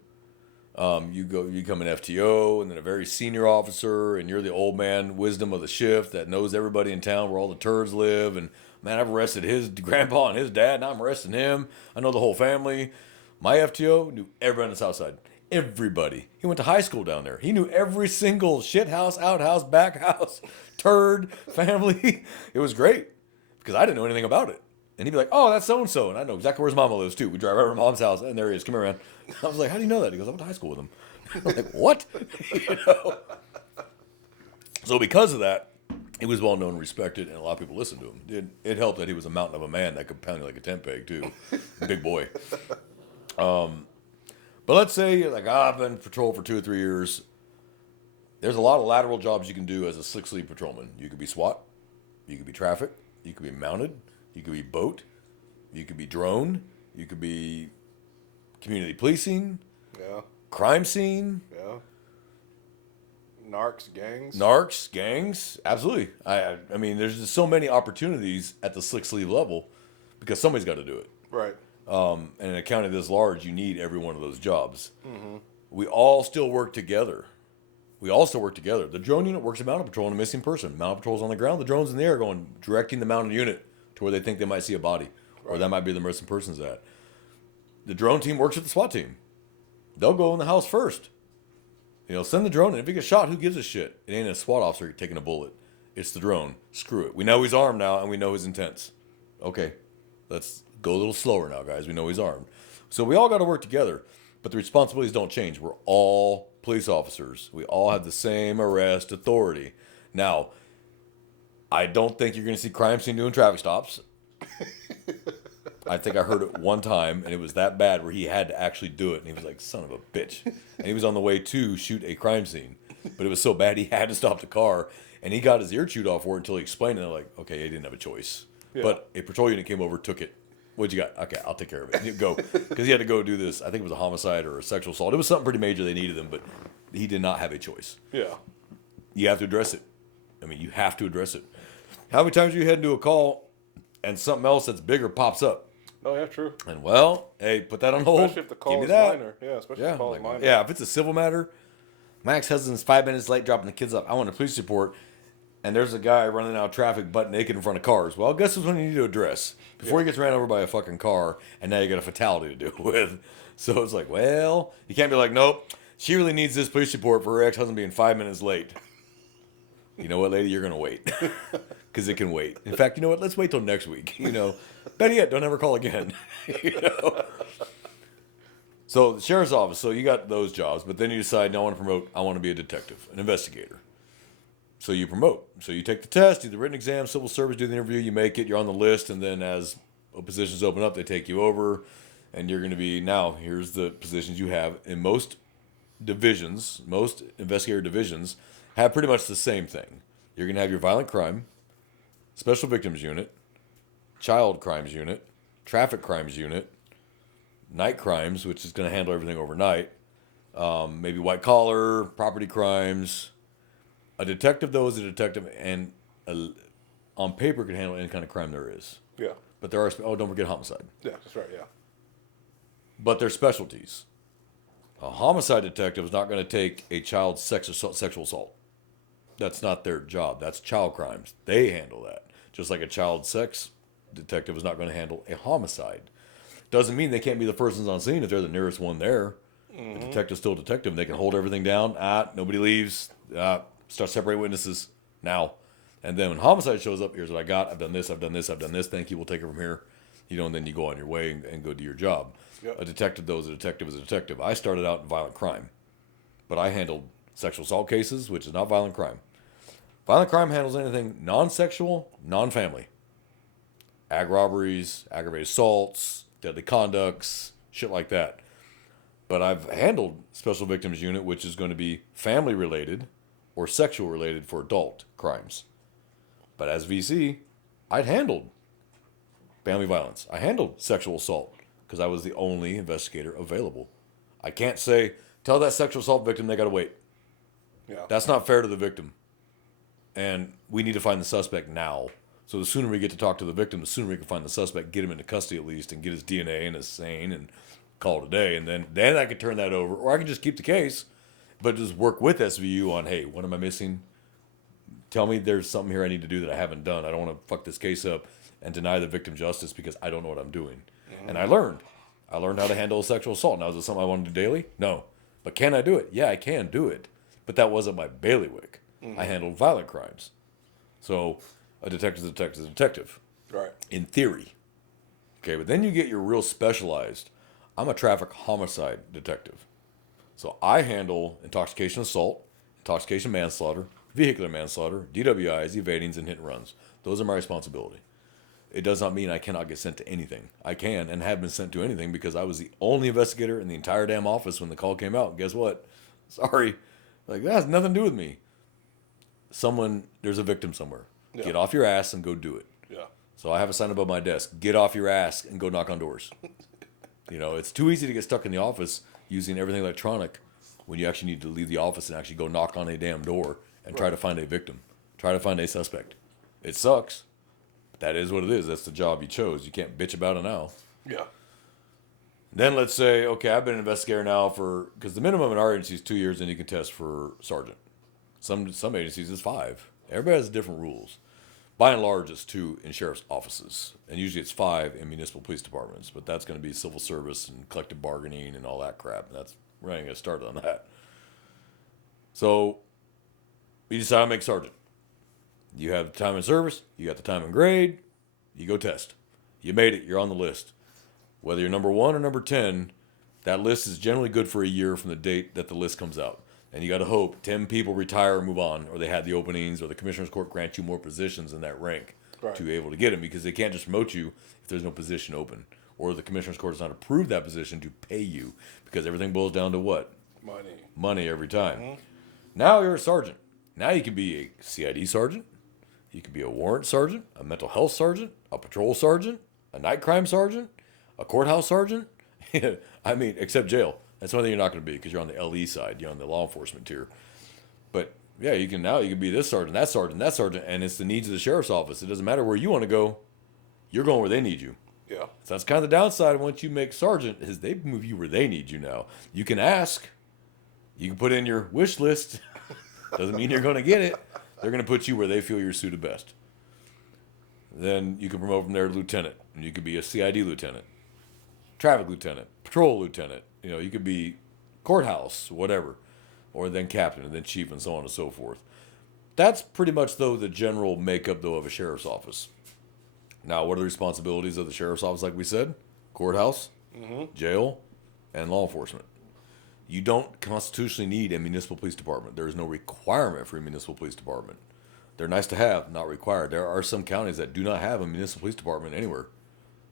You become an FTO and then a very senior officer, and you're the old man wisdom of the shift that knows everybody in town where all the turds live. And, man, I've arrested his grandpa and his dad, and I'm arresting him. I know the whole family. My FTO knew everybody on the south side. Everybody. He went to high school down there. He knew every single shit house, outhouse, back house, turd, family. It was great because I didn't know anything about it. And he'd be like, "Oh, that's so-and-so." And I know exactly where his mama lives, too. We drive over to mom's house, and there he is. Come here, man. I was like, "How do you know that?" He goes, "I went to high school with him." I'm like, "What?" You know? So because of that, he was well known and respected, and a lot of people listened to him. It helped that he was a mountain of a man that could pound you like a tent peg, too. Big boy. But let's say, like, I've been patrol for 2 or 3 years. There's a lot of lateral jobs you can do as a slick-sleeve patrolman. You could be SWAT. You could be traffic. You could be mounted. You could be boat. You could be drone. You could be community policing. Yeah. Crime scene. Yeah. Narcs, gangs. Absolutely. I mean, there's just so many opportunities at the slick-sleeve level because somebody's got to do it. Right. And in a county this large, you need every one of those jobs. Mm-hmm. We all still work together. The drone unit works at mounted patrol on a missing person. Mounted patrol's on the ground. The drone's in the air directing the mounted unit to where they think they might see a body. Right. Or that might be the missing person's at. The drone team works with the SWAT team. They'll go in the house first. Send the drone in. If he gets shot, who gives a shit? It ain't a SWAT officer taking a bullet. It's the drone. Screw it. We know he's armed now, and we know his intents. Okay, let's go a little slower now, guys. We know he's armed. So we all got to work together, but the responsibilities don't change. We're all police officers. We all have the same arrest authority. Now, I don't think you're going to see crime scene doing traffic stops. I think I heard it one time, and it was that bad where he had to actually do it, and he was like, son of a bitch. And he was on the way to shoot a crime scene. But it was so bad he had to stop the car, And he got his ear chewed off for it until he explained it. They're like, okay, he didn't have a choice. Yeah. But a patrol unit came over, took it. What'd you got? Okay, I'll take care of it. Go. Because he had to go do this. I think it was a homicide or a sexual assault. It was something pretty major. They needed him, but he did not have a choice. Yeah. You have to address it. I mean, you have to address it. How many times you head into a call and something else that's bigger pops up? Oh, yeah, true. And, well, hey, put that on hold. Especially if the call is minor. Yeah, especially if the call is minor. Yeah, if it's a civil matter, my ex-husband's 5 minutes late dropping the kids up. I want a police report, and there's a guy running out of traffic butt naked in front of cars. Well, guess which one you need to address before he gets ran over by a fucking car, and now you got a fatality to deal with. So it's like, well, you can't be like, nope, she really needs this police report for her ex-husband being 5 minutes late. You know what, lady? You're going to wait. Because it can wait. In fact, you know what? Let's wait till next week. Better yet, don't ever call again. So the sheriff's office, so you got those jobs, but then you decide, no, I want to promote, I want to be a detective, an investigator. So you promote. So you take the test, do the written exam, civil service, do the interview, you make it, you're on the list, and then as positions open up, they take you over, and you're going to be, now, here's the positions you have. In most divisions, most investigator divisions, have pretty much the same thing. You're going to have your violent crime, special victims unit, child crimes unit, traffic crimes unit, night crimes, which is going to handle everything overnight, maybe white collar, property crimes. A detective, though, is a detective, and on paper can handle any kind of crime there is. Yeah. But there are, don't forget homicide. Yeah, that's right, yeah. But they're specialties. A homicide detective is not going to take a child's sexual assault. That's not their job. That's child crimes. They handle that. Just like a child sex detective is not going to handle a homicide. Doesn't mean they can't be the first ones on scene if they're the nearest one there. Mm-hmm. The detective's still a detective. They can hold everything down. Nobody leaves. Start separating witnesses now. And then when homicide shows up, here's what I got. I've done this. I've done this. I've done this. Thank you. We'll take it from here. And then you go on your way and go do your job. Yep. A detective, though, is a detective is a detective. I started out in violent crime, but I handled sexual assault cases, which is not violent crime. Violent crime handles anything non-sexual, non-family. Ag robberies, aggravated assaults, deadly conducts, shit like that. But I've handled special victims unit, which is going to be family related or sexual related for adult crimes. But as VC, I'd handled family violence. I handled sexual assault because I was the only investigator available. I can't say, tell that sexual assault victim they got to wait. Yeah. That's not fair to the victim. And we need to find the suspect now. So the sooner we get to talk to the victim, the sooner we can find the suspect, get him into custody at least, and get his DNA and his SANE and call it a day. And then I could turn that over. Or I can just keep the case, but just work with SVU on, hey, what am I missing? Tell me there's something here I need to do that I haven't done. I don't want to fuck this case up and deny the victim justice because I don't know what I'm doing. Mm-hmm. And I learned how to handle a sexual assault. Now, is it something I want to do daily? No. But can I do it? Yeah, I can do it. But that wasn't my bailiwick. Mm-hmm. I handled violent crimes. So a detective is a detective is a detective. Right. In theory. Okay, but then you get your real specialized. I'm a traffic homicide detective. So I handle intoxication assault, intoxication manslaughter, vehicular manslaughter, DWIs, evadings, and hit and runs. Those are my responsibility. It does not mean I cannot get sent to anything. I can and have been sent to anything because I was the only investigator in the entire damn office when the call came out. And guess what? Sorry. Like, that has nothing to do with me. There's a victim somewhere. Yeah. Get off your ass and go do it. Yeah. So I have a sign above my desk. Get off your ass and go knock on doors. It's too easy to get stuck in the office using everything electronic when you actually need to leave the office and actually go knock on a damn door and try to find a victim. Try to find a suspect. It sucks. But that is what it is. That's the job you chose. You can't bitch about it now. Yeah. Then let's say, okay, I've been an investigator now because the minimum in our agency is 2 years and you can test for sergeant. Some agencies is 5. Everybody has different rules. By and large, it's 2 in sheriff's offices. And usually it's 5 in municipal police departments. But that's going to be civil service and collective bargaining and all that crap. We're not going to get started on that. So you decide to make sergeant. You have the time in service. You got the time in grade. You go test. You made it. You're on the list. Whether you're number 1 or number 10, that list is generally good for a year from the date that the list comes out. And you got to hope 10 people retire or move on, or they had the openings, or the commissioner's court grants you more positions in that rank to be able to get them, because they can't just promote you if there's no position open, or the commissioner's court does not approve that position to pay you, because everything boils down to what? Money every time. Mm-hmm. Now you're a sergeant. Now you can be a CID sergeant. You can be a warrant sergeant, a mental health sergeant, a patrol sergeant, a night crime sergeant, a courthouse sergeant. I mean, except jail. That's the only thing you're not going to be because you're on the LE side. You're on the law enforcement tier. But yeah, you can be this sergeant, that sergeant, that sergeant, and it's the needs of the sheriff's office. It doesn't matter where you want to go. You're going where they need you. Yeah. So that's kind of the downside once you make sergeant is they move you where they need you now. You can ask. You can put in your wish list. Doesn't mean you're going to get it. They're going to put you where they feel you're suited best. Then you can promote from there to lieutenant. And you could be a CID lieutenant, traffic lieutenant, patrol lieutenant. You could be courthouse, whatever. Or then captain, and then chief, and so on and so forth. That's pretty much, though, the general makeup, though, of a sheriff's office. Now, what are the responsibilities of the sheriff's office, like we said? Courthouse, jail, and law enforcement. You don't constitutionally need a municipal police department. There is no requirement for a municipal police department. They're nice to have, not required. There are some counties that do not have a municipal police department anywhere.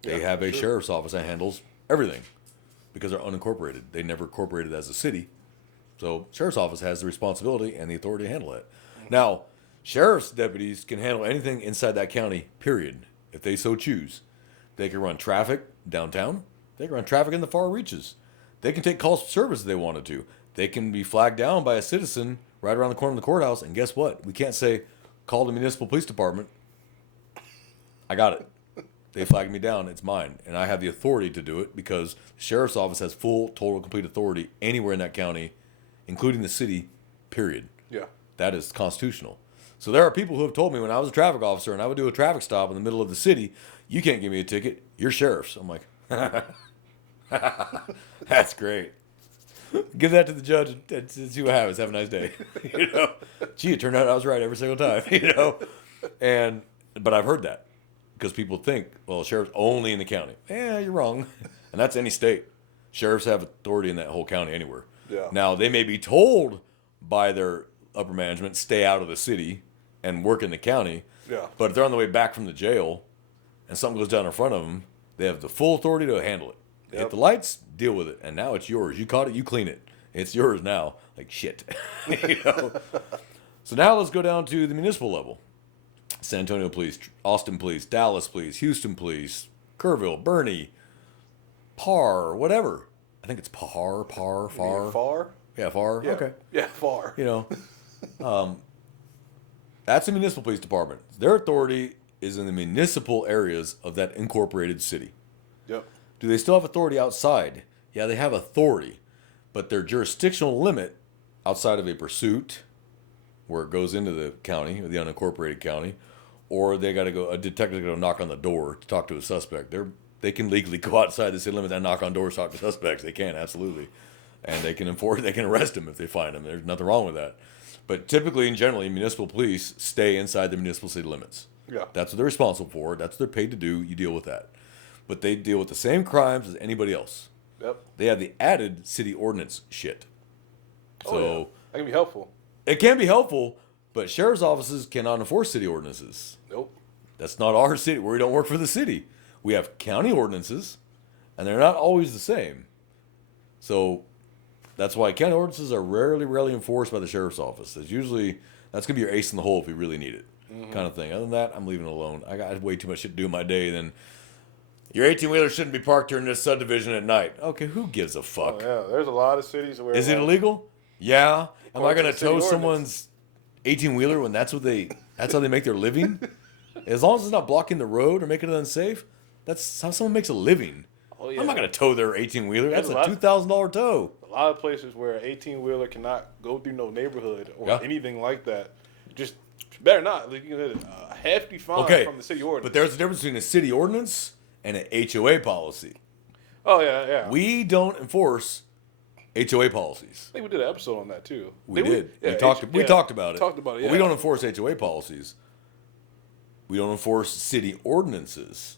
They have a sheriff's office that handles everything because they're unincorporated. They never incorporated as a city. So sheriff's office has the responsibility and the authority to handle it. Now, sheriff's deputies can handle anything inside that county, period, if they so choose. They can run traffic downtown. They can run traffic in the far reaches. They can take calls for service if they wanted to. They can be flagged down by a citizen right around the corner of the courthouse, and guess what? We can't say, call the municipal police department. I got it. They flagged me down. It's mine. And I have the authority to do it because the sheriff's office has full, total, complete authority anywhere in that county, including the city, period. Yeah. That is constitutional. So there are people who have told me when I was a traffic officer and I would do a traffic stop in the middle of the city, you can't give me a ticket. You're sheriff's. I'm like, that's great. Give that to the judge and see what happens. Have a nice day. Gee, it turned out I was right every single time. But I've heard that because people think, well, sheriff's only in the county. Yeah, you're wrong. And that's any state. Sheriffs have authority in that whole county anywhere. Yeah. Now, they may be told by their upper management, stay out of the city and work in the county. Yeah. But if they're on the way back from the jail and something goes down in front of them, they have the full authority to handle it. Yep. Hit the lights, deal with it. And now it's yours. You caught it, you clean it. It's yours now. Like shit. So now let's go down to the municipal level. San Antonio Police, Austin Police, Dallas Police, Houston Police, Kerrville, Bernie, Parr, whatever. I think it's Far. Yeah, Far. Yeah. Okay. Yeah, Far. That's the municipal police department. Their authority is in the municipal areas of that incorporated city. Yep. Do they still have authority outside? Yeah, they have authority, but their jurisdictional limit outside of a pursuit, where it goes into the county or the unincorporated county, or they got to go. A detective's got to knock on the door to talk to a suspect. They can legally go outside the city limits and knock on doors, talk to suspects. They can, absolutely. And they can enforce, they can arrest them if they find them. There's nothing wrong with that. But typically and generally, municipal police stay inside the municipal city limits. Yeah. That's what they're responsible for. That's what they're paid to do. You deal with that. But they deal with the same crimes as anybody else. Yep. They have the added city ordinance shit. So that can be helpful. It can be helpful, but sheriff's offices cannot enforce city ordinances. Nope. That's not our city. We don't work for the city. We have county ordinances, and they're not always the same. So that's why county ordinances are rarely enforced by the sheriff's office. That's going to be your ace in the hole if you really need it, kind of thing. Other than that, I'm leaving it alone. I got way too much shit to do in my day. Then your 18-wheeler shouldn't be parked here in this subdivision at night. Okay, who gives a fuck? Oh, yeah, there's a lot of cities where... Is it illegal? Yeah. Am I going to tow someone's 18-wheeler when that's how they make their living? As long as it's not blocking the road or making it unsafe, that's how someone makes a living. Oh, yeah. I'm not going to tow their 18-wheeler. That's a $2,000 tow. A lot of places where an 18-wheeler cannot go through no neighborhood or anything like that. Just better not. Like, you get a hefty fine from the city ordinance. But there's a difference between a city ordinance and an HOA policy. Oh, yeah. We don't enforce HOA policies. I think we did an episode on that, too. We did. Yeah, we talked about it. Yeah. But we don't enforce HOA policies. We don't enforce city ordinances.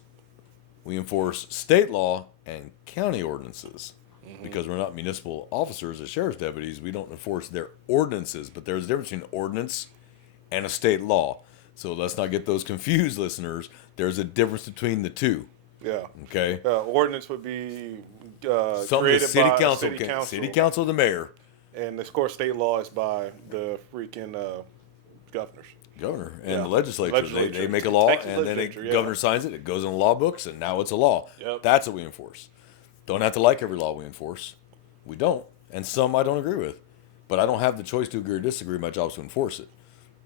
We enforce state law and county ordinances. Because we're not municipal officers as sheriff's deputies, we don't enforce their ordinances. But there's a difference between an ordinance and a state law. So let's not get those confused, listeners. There's a difference between the two. Yeah. Okay? Ordinance would be created city by council. City council, the mayor. And, of course, state law is by the freaking Governor. And the legislature. They make a law, Texas and then the legislature, governor signs it. It goes in the law books, and now it's a law. Yep. That's what we enforce. Don't have to like every law we enforce. We don't. And some I don't agree with. But I don't have the choice to agree or disagree. My job is to enforce it.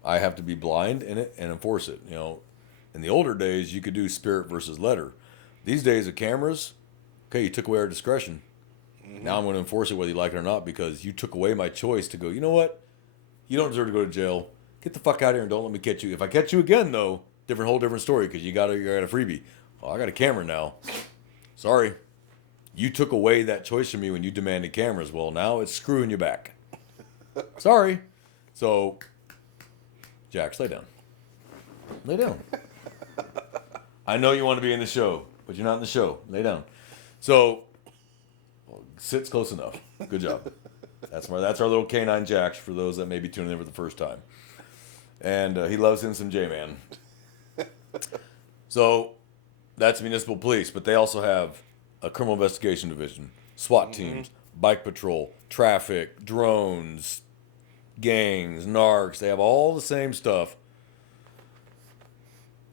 I have to be blind in it and enforce it. In the older days, you could do spirit versus letter. These days, with cameras, okay, you took away our discretion. Mm-hmm. Now I'm going to enforce it whether you like it or not because you took away my choice to go, you know what? You don't deserve to go to jail. Get the fuck out of here and don't let me catch you. If I catch you again, though, whole different story because you got a freebie. Oh, I got a camera now. Sorry. You took away that choice from me when you demanded cameras. Well, now it's screwing you back. Sorry. So, Jax, lay down. Lay down. I know you want to be in the show, but you're not in the show. Lay down. So, sit's close enough. Good job. That's our little canine Jax for those that may be tuning in for the first time. And he loves him some J-Man. So, that's municipal police, but they also have a criminal investigation division, SWAT teams, bike patrol, traffic, drones, gangs, narcs. They have all the same stuff.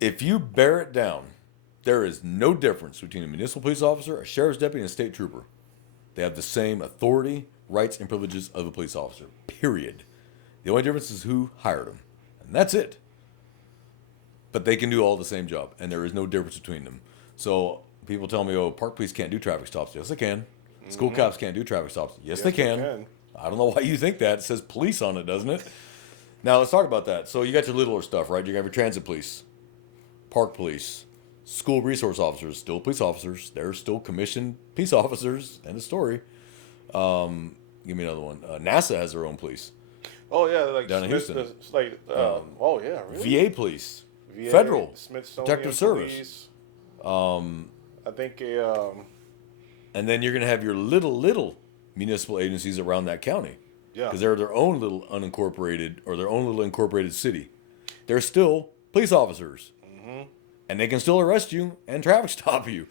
If you bear it down, there is no difference between a municipal police officer, a sheriff's deputy, and a state trooper. They have the same authority, rights, and privileges of a police officer, period. The only difference is who hired them, and that's it. But they can do all the same job, and there is no difference between them. So people tell me, park police can't do traffic stops. Yes, they can. School cops can't do traffic stops. Yes, they can. I don't know why you think that. It says police on it, doesn't it? Now, let's talk about that. So you got your littler stuff, right? You got your transit police, park police, school resource officers, still police officers. They're still commissioned peace officers. End of story. Give me another one. NASA has their own police. Oh, yeah. Like down in Houston. It's like, oh, yeah. Really? VA police. Federal. Protective Service. I think and then you're going to have your little municipal agencies around that county. Yeah. Because they're their own little unincorporated or their own little incorporated city. They're still police officers. Mm-hmm. And they can still arrest you and traffic stop you.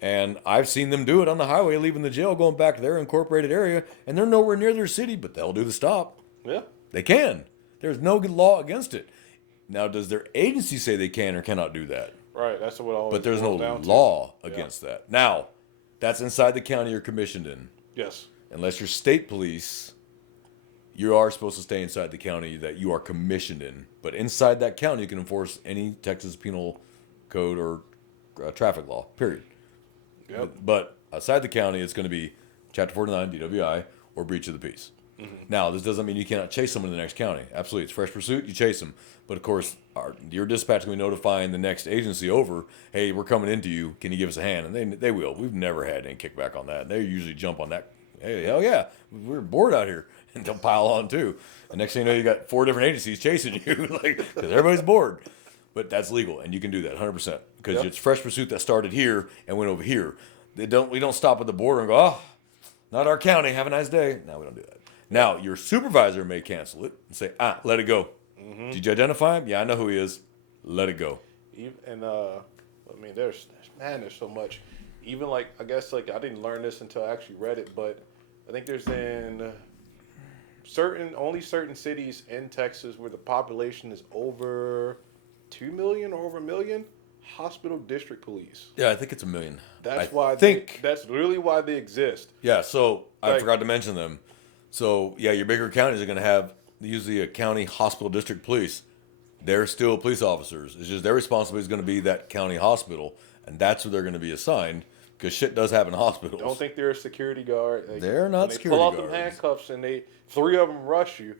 And I've seen them do it on the highway, leaving the jail, going back to their incorporated area. And they're nowhere near their city, but they'll do the stop. Yeah. They can. There's no law against it. Now, does their agency say they can or cannot do that? Right, that's what always. But there's no law against that. Now, that's inside the county you're commissioned in. Yes. Unless you're state police, you are supposed to stay inside the county that you are commissioned in. But inside that county, you can enforce any Texas penal code or traffic law, period. Yep. But outside the county, it's going to be Chapter 49, DWI, or breach of the peace. Mm-hmm. Now, this doesn't mean you cannot chase someone in the next county. Absolutely. It's fresh pursuit. You chase them. But, of course, your dispatch can be notifying the next agency over, hey, we're coming into you. Can you give us a hand? And they will. We've never had any kickback on that. They usually jump on that. Hey, hell yeah. We're bored out here. And they'll pile on, too. And next thing you know, you got 4 different agencies chasing you because everybody's bored. But that's legal, and you can do that 100% because it's fresh pursuit that started here and went over here. We don't stop at the border and go, oh, not our county. Have a nice day. No, we don't do that. Now, your supervisor may cancel it and say, let it go. Mm-hmm. Did you identify him? Yeah, I know who he is. Let it go. And, I mean, there's so much. Even, like, I guess, like, I didn't learn this until I actually read it, but I think there's only certain cities in Texas where the population is over 2 million or over 1 million, hospital district police. Yeah, I think it's 1 million. That's really why they exist. Yeah, so I forgot to mention them. So, yeah, your bigger counties are going to have usually a county hospital district police. They're still police officers. It's just their responsibility is going to be that county hospital, and that's where they're going to be assigned because shit does happen in hospitals. Don't think they're a security guard. They're not security guards. They pull out them handcuffs and 3 of them rush you.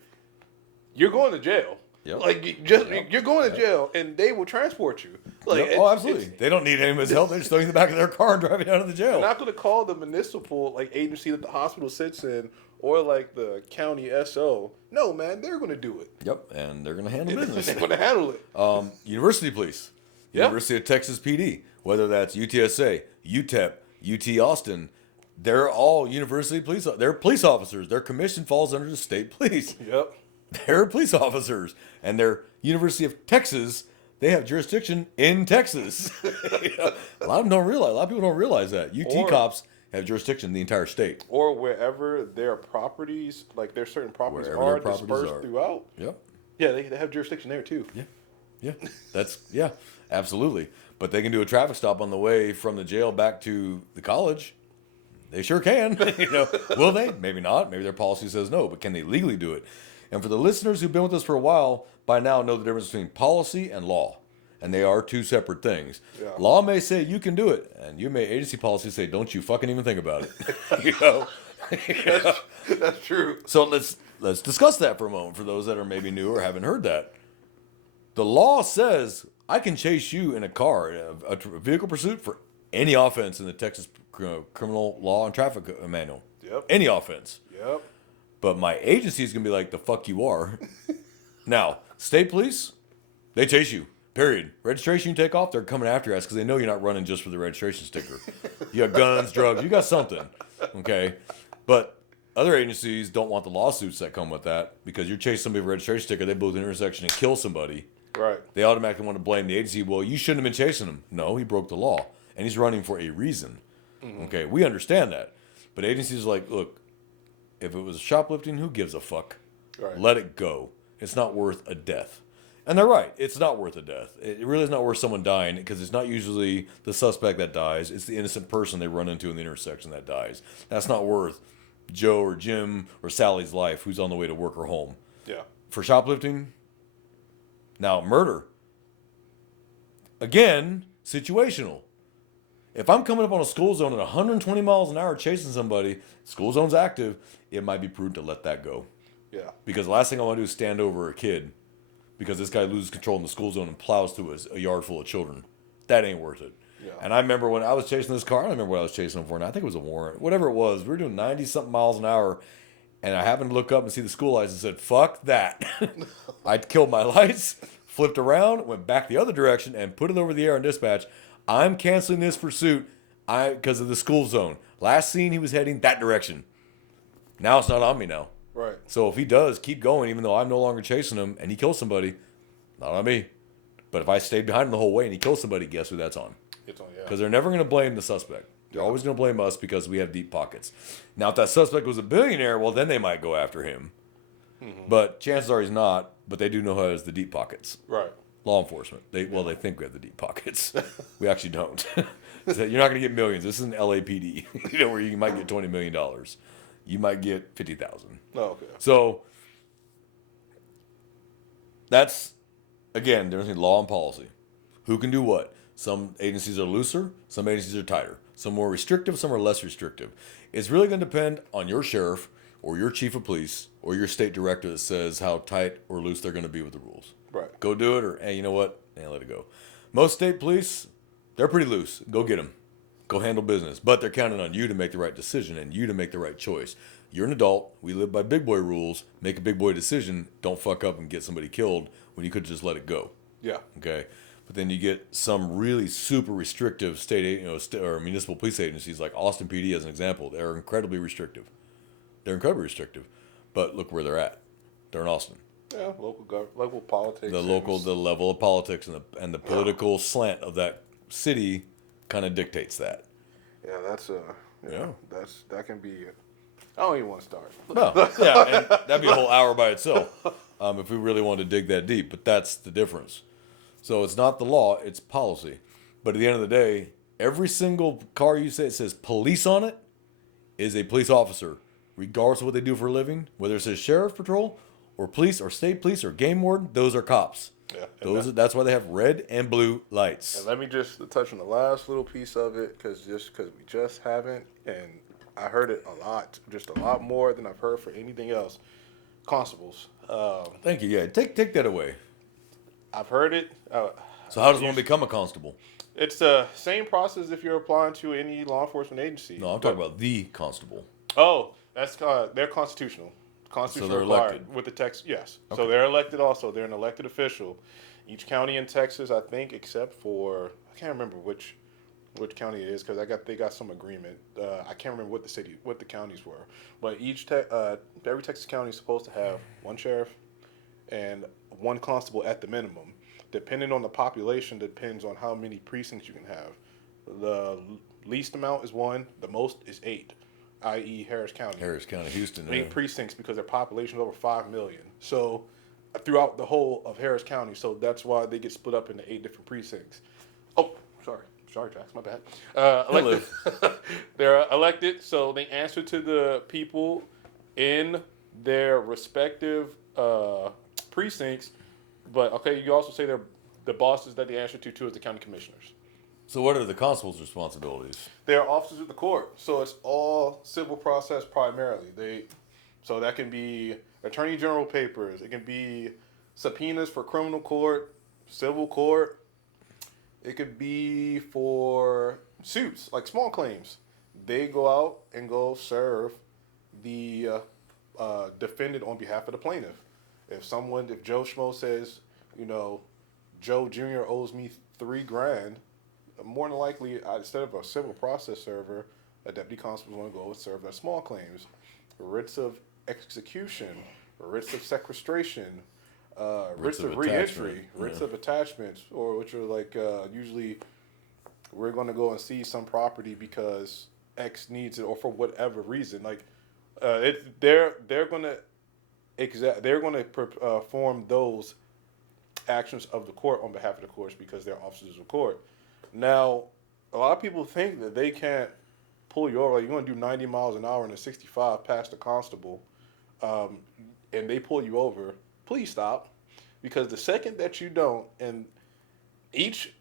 You're going to jail. Yep. Like, you're going to jail, and they will transport you. Like, absolutely. They don't need anybody's help. They're just throwing you in the back of their car and driving you out of the jail. They're not going to call the municipal agency that the hospital sits in or like the county SO. No, man, they're going to do it. Yep, and they're going to handle business. They're going to handle it. University police, University of Texas PD, whether that's UTSA, UTEP, UT Austin, they're all university police. They're police officers. Their commission falls under the state police. Yep. They're police officers, and they're University of Texas. They have jurisdiction in Texas. A lot of people don't realize that. Cops have jurisdiction in the entire state. Or wherever their properties, like their certain properties are dispersed throughout. Yep. Yeah, they have jurisdiction there too. Yeah, absolutely. But they can do a traffic stop on the way from the jail back to the college. They sure can. Will they? Maybe not. Maybe their policy says no. But can they legally do it? And for the listeners who've been with us for a while, by now know the difference between policy and law, and they are two separate things. Yeah. Law may say you can do it, and agency policy say don't you fucking even think about it. That's true. So let's discuss that for a moment for those that are maybe new or haven't heard that. The law says I can chase you in a car, a vehicle pursuit for any offense in the Texas criminal law and traffic manual. Yep. Any offense. Yep. But my agency is going to be like, the fuck you are. Now, state police, they chase you. Period. Registration you take off, they're coming after your ass because they know you're not running just for the registration sticker. You got guns, drugs, you got something. Okay? But other agencies don't want the lawsuits that come with that because you're chasing somebody with a registration sticker, they blow the intersection and kill somebody. Right. They automatically want to blame the agency. Well, you shouldn't have been chasing him. No, he broke the law. And he's running for a reason. Mm-hmm. Okay, we understand that. But agencies are like, look, if it was shoplifting, who gives a fuck? Right. Let it go. It's not worth a death. And they're right. It's not worth a death. It really is not worth someone dying because it's not usually the suspect that dies. It's the innocent person they run into in the intersection that dies. That's not worth Joe or Jim or Sally's life who's on the way to work or home. Yeah. For shoplifting, now murder. Again, situational. If I'm coming up on a school zone at 120 miles an hour chasing somebody, school zone's active, it might be prudent to let that go. Yeah. Because the last thing I want to do is stand over a kid because this guy loses control in the school zone and plows through a yard full of children. That ain't worth it. Yeah. And I remember when I was chasing this car, I don't remember what I was chasing him for now. I think it was a warrant. Whatever it was, we were doing 90-something miles an hour, and I happened to look up and see the school lights and said, fuck that. I'd killed my lights, flipped around, went back the other direction, and put it over the air on dispatch. I'm canceling this pursuit because of the school zone. Last seen, he was heading that direction. Now it's not on me now. Right. So if he does keep going, even though I'm no longer chasing him, and he kills somebody, not on me. But if I stayed behind him the whole way and he kills somebody, guess who that's on? It's on, yeah. Because they're never going to blame the suspect. They're always going to blame us because we have deep pockets. Now, if that suspect was a billionaire, well, then they might go after him. Mm-hmm. But chances are he's not, but they do know who has the deep pockets. Right. Law enforcement. They think we have the deep pockets. We actually don't. So you're not going to get millions. This isn't LAPD, where you might get $20 million. You might get 50,000. Oh, okay. So that's, again, there's law and policy. Who can do what? Some agencies are looser. Some agencies are tighter. Some more restrictive. Some are less restrictive. It's really going to depend on your sheriff or your chief of police or your state director that says how tight or loose they're going to be with the rules. Right. Go do it, or, hey, you know what? Let it go. Most state police, they're pretty loose. Go get them. Go handle business. But they're counting on you to make the right decision and you to make the right choice. You're an adult. We live by big boy rules. Make a big boy decision. Don't fuck up and get somebody killed when you could just let it go. Yeah. Okay. But then you get some really super restrictive state, or municipal police agencies like Austin PD as an example. They're incredibly restrictive. But look where they're at. They're in Austin. Yeah, local politics. The level of politics and the political slant of that city kind of dictates that. Yeah, that can be. I don't even want to start. No, yeah, and that'd be a whole hour by itself if we really wanted to dig that deep. But that's the difference. So it's not the law; it's policy. But at the end of the day, every single car you say it says police on it is a police officer, regardless of what they do for a living. Whether it says sheriff patrol or police or state police or game warden, those are cops. Yeah, that's why they have red and blue lights. And let me just touch on the last little piece of it, because we just haven't, and I heard it a lot, just a lot more than I've heard for anything else. Constables. Thank you. Yeah, take that away. I've heard it. So how does one become a constable? It's the same process if you're applying to any law enforcement agency. No, I'm talking about the constable. Oh, that's they're constitutional. Constitutional so they're required elected. With the Texas, yes. Okay. So they're elected also. They're an elected official. Each county in Texas, I think, except for I can't remember which county it is because they got some agreement. I can't remember what the counties were, but every Texas county is supposed to have one sheriff and one constable at the minimum. Depending on the population, depends on how many precincts you can have. The least amount is 1. The most is 8. I.e. Harris County, Houston. 8 precincts because their population is over 5 million. So throughout the whole of Harris County. So that's why they get split up into 8 different precincts. Oh, sorry, Jax, my bad. Elected, they're elected, so they answer to the people in their respective precincts. But okay, you also say they're the bosses that they answer to too is the county commissioners. So what are the constable's responsibilities? They're officers of the court, so it's all civil process primarily. So that can be attorney general papers. It can be subpoenas for criminal court, civil court. It could be for suits, like small claims. They go out and go serve the defendant on behalf of the plaintiff. If Joe Schmo says, Joe Jr. owes me $3,000, more than likely, instead of a civil process server, a deputy constable is going to go and serve their small claims. Writs of execution, writs of sequestration, writs of reentry, writs of attachments, or which are like usually we're going to go and see some property because X needs it or for whatever reason. Like they're going to perform those actions of the court on behalf of the courts because they're officers of court. Now, a lot of people think that they can't pull you over. Like you're going to do 90 miles an hour in a 65 past the constable, and they pull you over. Please stop, because the second that you don't, and each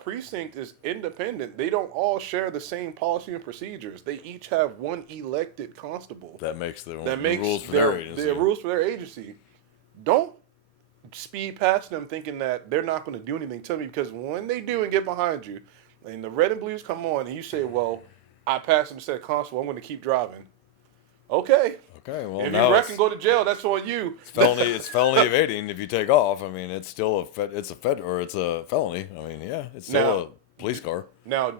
precinct is independent. They don't all share the same policy and procedures. They each have one elected constable. That makes the rules for their agency. The rules for their agency. Don't speed past them thinking that they're not going to do anything to me, because when they do and get behind you, and the red and blues come on, and you say, "Well, I passed them instead of constable. I'm going to keep driving." Okay. Okay. Well, if you wreck and go to jail, that's on you. It's felony evading. If you take off, I mean, it's still it's a felony. I mean, yeah, it's still a police car. Now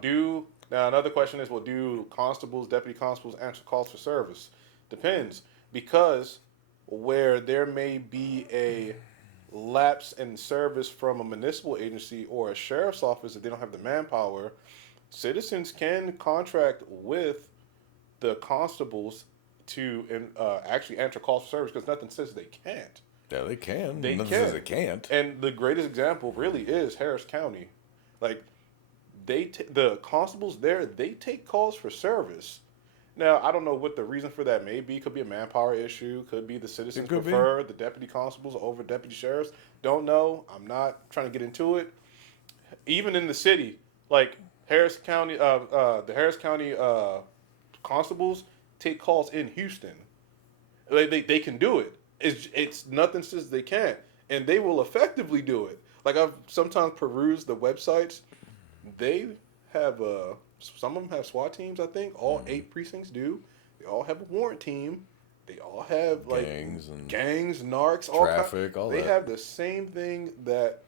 another question is, do constables, deputy constables answer calls for service? Depends, because where there may be a lapse in service from a municipal agency or a sheriff's office if they don't have the manpower, citizens can contract with the constables to actually answer calls for service, because nothing says they can't. Yeah, they can. Nothing says they can't. And the greatest example really is Harris County. Like, the constables there, they take calls for service. Now, I don't know what the reason for that may be. Could be a manpower issue. Could be the citizens prefer the deputy constables over deputy sheriffs. Don't know. I'm not trying to get into it. Even in the city, like Harris County, the Harris County constables take calls in Houston. They can do it. It's nothing says they can't, and they will effectively do it. Like, I've sometimes perused the websites. They have some of them have SWAT teams. I think all 8 precincts do. They all have a warrant team. They all have like gangs, narcs, traffic, all that. They have the same thing that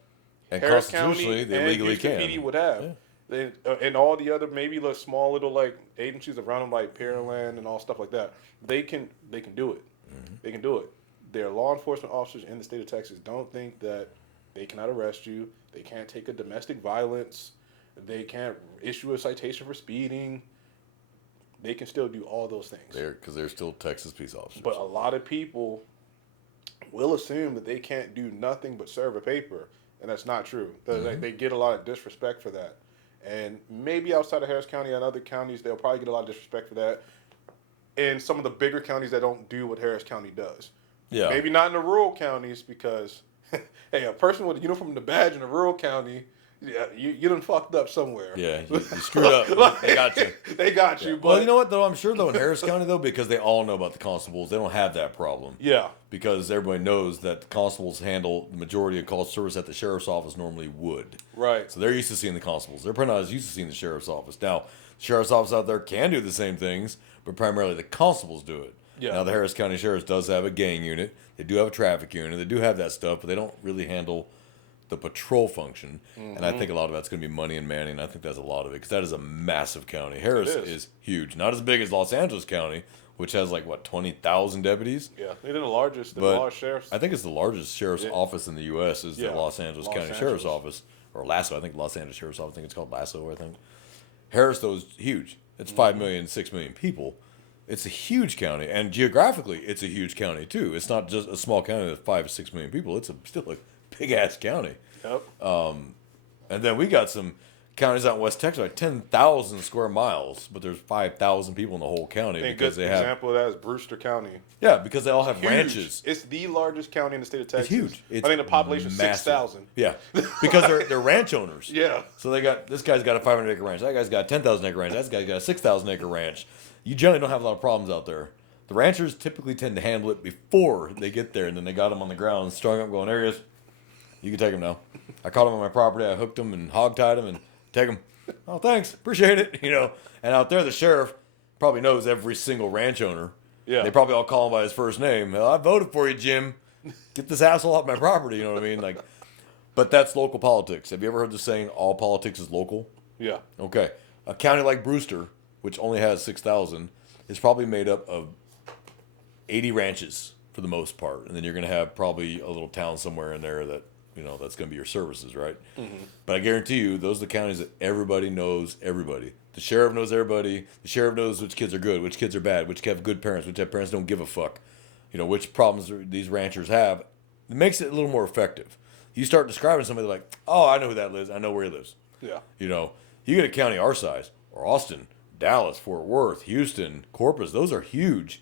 Harris County and Houston PD would have. Yeah. And all the other maybe the small little like agencies around them, like Pearland and all stuff like that. They can do it. Mm-hmm. They can do it. Their law enforcement officers in the state of Texas don't think that they cannot arrest you. They can't take a domestic violence. They can't issue a citation for speeding. They can still do all those things. Because they're still Texas peace officers. But a lot of people will assume that they can't do nothing but serve a paper, and that's not true. Mm-hmm. They get a lot of disrespect for that. And maybe outside of Harris County and other counties, they'll probably get a lot of disrespect for that. And some of the bigger counties that don't do what Harris County does. Yeah. Maybe not in the rural counties, because, hey, a person with a uniform and a badge in a rural county, yeah, you done fucked up somewhere. Yeah, you screwed up. They got you. They got you. But well, you know what, though? I'm sure, though, in Harris County, though, because they all know about the constables, they don't have that problem. Yeah. Because everybody knows that the constables handle the majority of call service that the sheriff's office normally would. Right. So they're used to seeing the constables. They're probably not as used to seeing the sheriff's office. Now, the sheriff's office out there can do the same things, but primarily the constables do it. Yeah. Now, the Harris County Sheriff's does have a gang unit. They do have a traffic unit. They do have that stuff, but they don't really handle the patrol function. Mm-hmm. And I think a lot of that's going to be money and manning. I think that's a lot of it, because that is a massive county. Harris is huge. Not as big as Los Angeles County, which has 20,000 deputies? Yeah, they're the largest sheriff's. I think it's the largest sheriff's office in the U.S. is the Los Angeles County Sheriff's Office. Or LASO, I think Los Angeles Sheriff's Office. I think it's called LASO, I think. Harris, though, is huge. It's 5 million, 6 million people. It's a huge county, and geographically, it's a huge county too. It's not just a small county with 5 or 6 million people. It's still a big ass county. Yep. And then we got some counties out in West Texas, like 10,000 square miles, but there's 5,000 people in the whole county I think because a good they have. example of that is Brewster County. Yeah, because they all have Huge. ranches. It's the largest county in the state of Texas. It's huge. I think the population is massive. 6,000. Yeah, because they're ranch owners. Yeah. So they got this guy's got a 500-acre ranch. That guy's got a 10,000-acre ranch. That guy's got a 6,000-acre ranch. You generally don't have a lot of problems out there. The ranchers typically tend to handle it before they get there, and then they got him on the ground, strung up, going, there he is. You can take him now. I caught him on my property. I hooked him and hog-tied him and take him. Oh, thanks. Appreciate it. And out there, the sheriff probably knows every single ranch owner. Yeah. They probably all call him by his first name. Well, I voted for you, Jim. Get this asshole off my property. You know what I mean? But that's local politics. Have you ever heard the saying, all politics is local? Yeah. Okay. A county like Brewster, which only has 6,000, is probably made up of 80 ranches for the most part. And then you're going to have probably a little town somewhere in there that, that's going to be your services, right? Mm-hmm. But I guarantee you, those are the counties that everybody knows everybody. The sheriff knows everybody. The sheriff knows which kids are good, which kids are bad, which have good parents, which have parents don't give a fuck. Which problems these ranchers have. It makes it a little more effective. You start describing somebody like, oh, I know who that lives. I know where he lives. Yeah. You get a county our size, or Austin, Dallas, Fort Worth, Houston, Corpus, those are huge.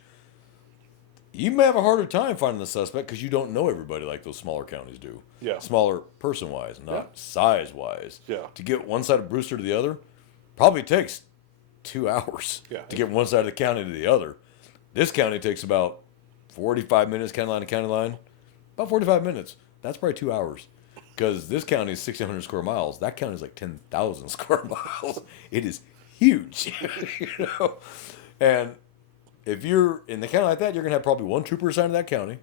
You may have a harder time finding the suspect because you don't know everybody like those smaller counties do. Yeah. Smaller person-wise, not size-wise. Yeah. To get one side of Brewster to the other probably takes 2 hours to get one side of the county to the other. This county takes about 45 minutes, county line to county line. About 45 minutes. That's probably 2 hours. Because this county is 1,600 square miles. That county is like 10,000 square miles. It is huge. And if you're in the county like that, you're going to have probably one trooper assigned to that county.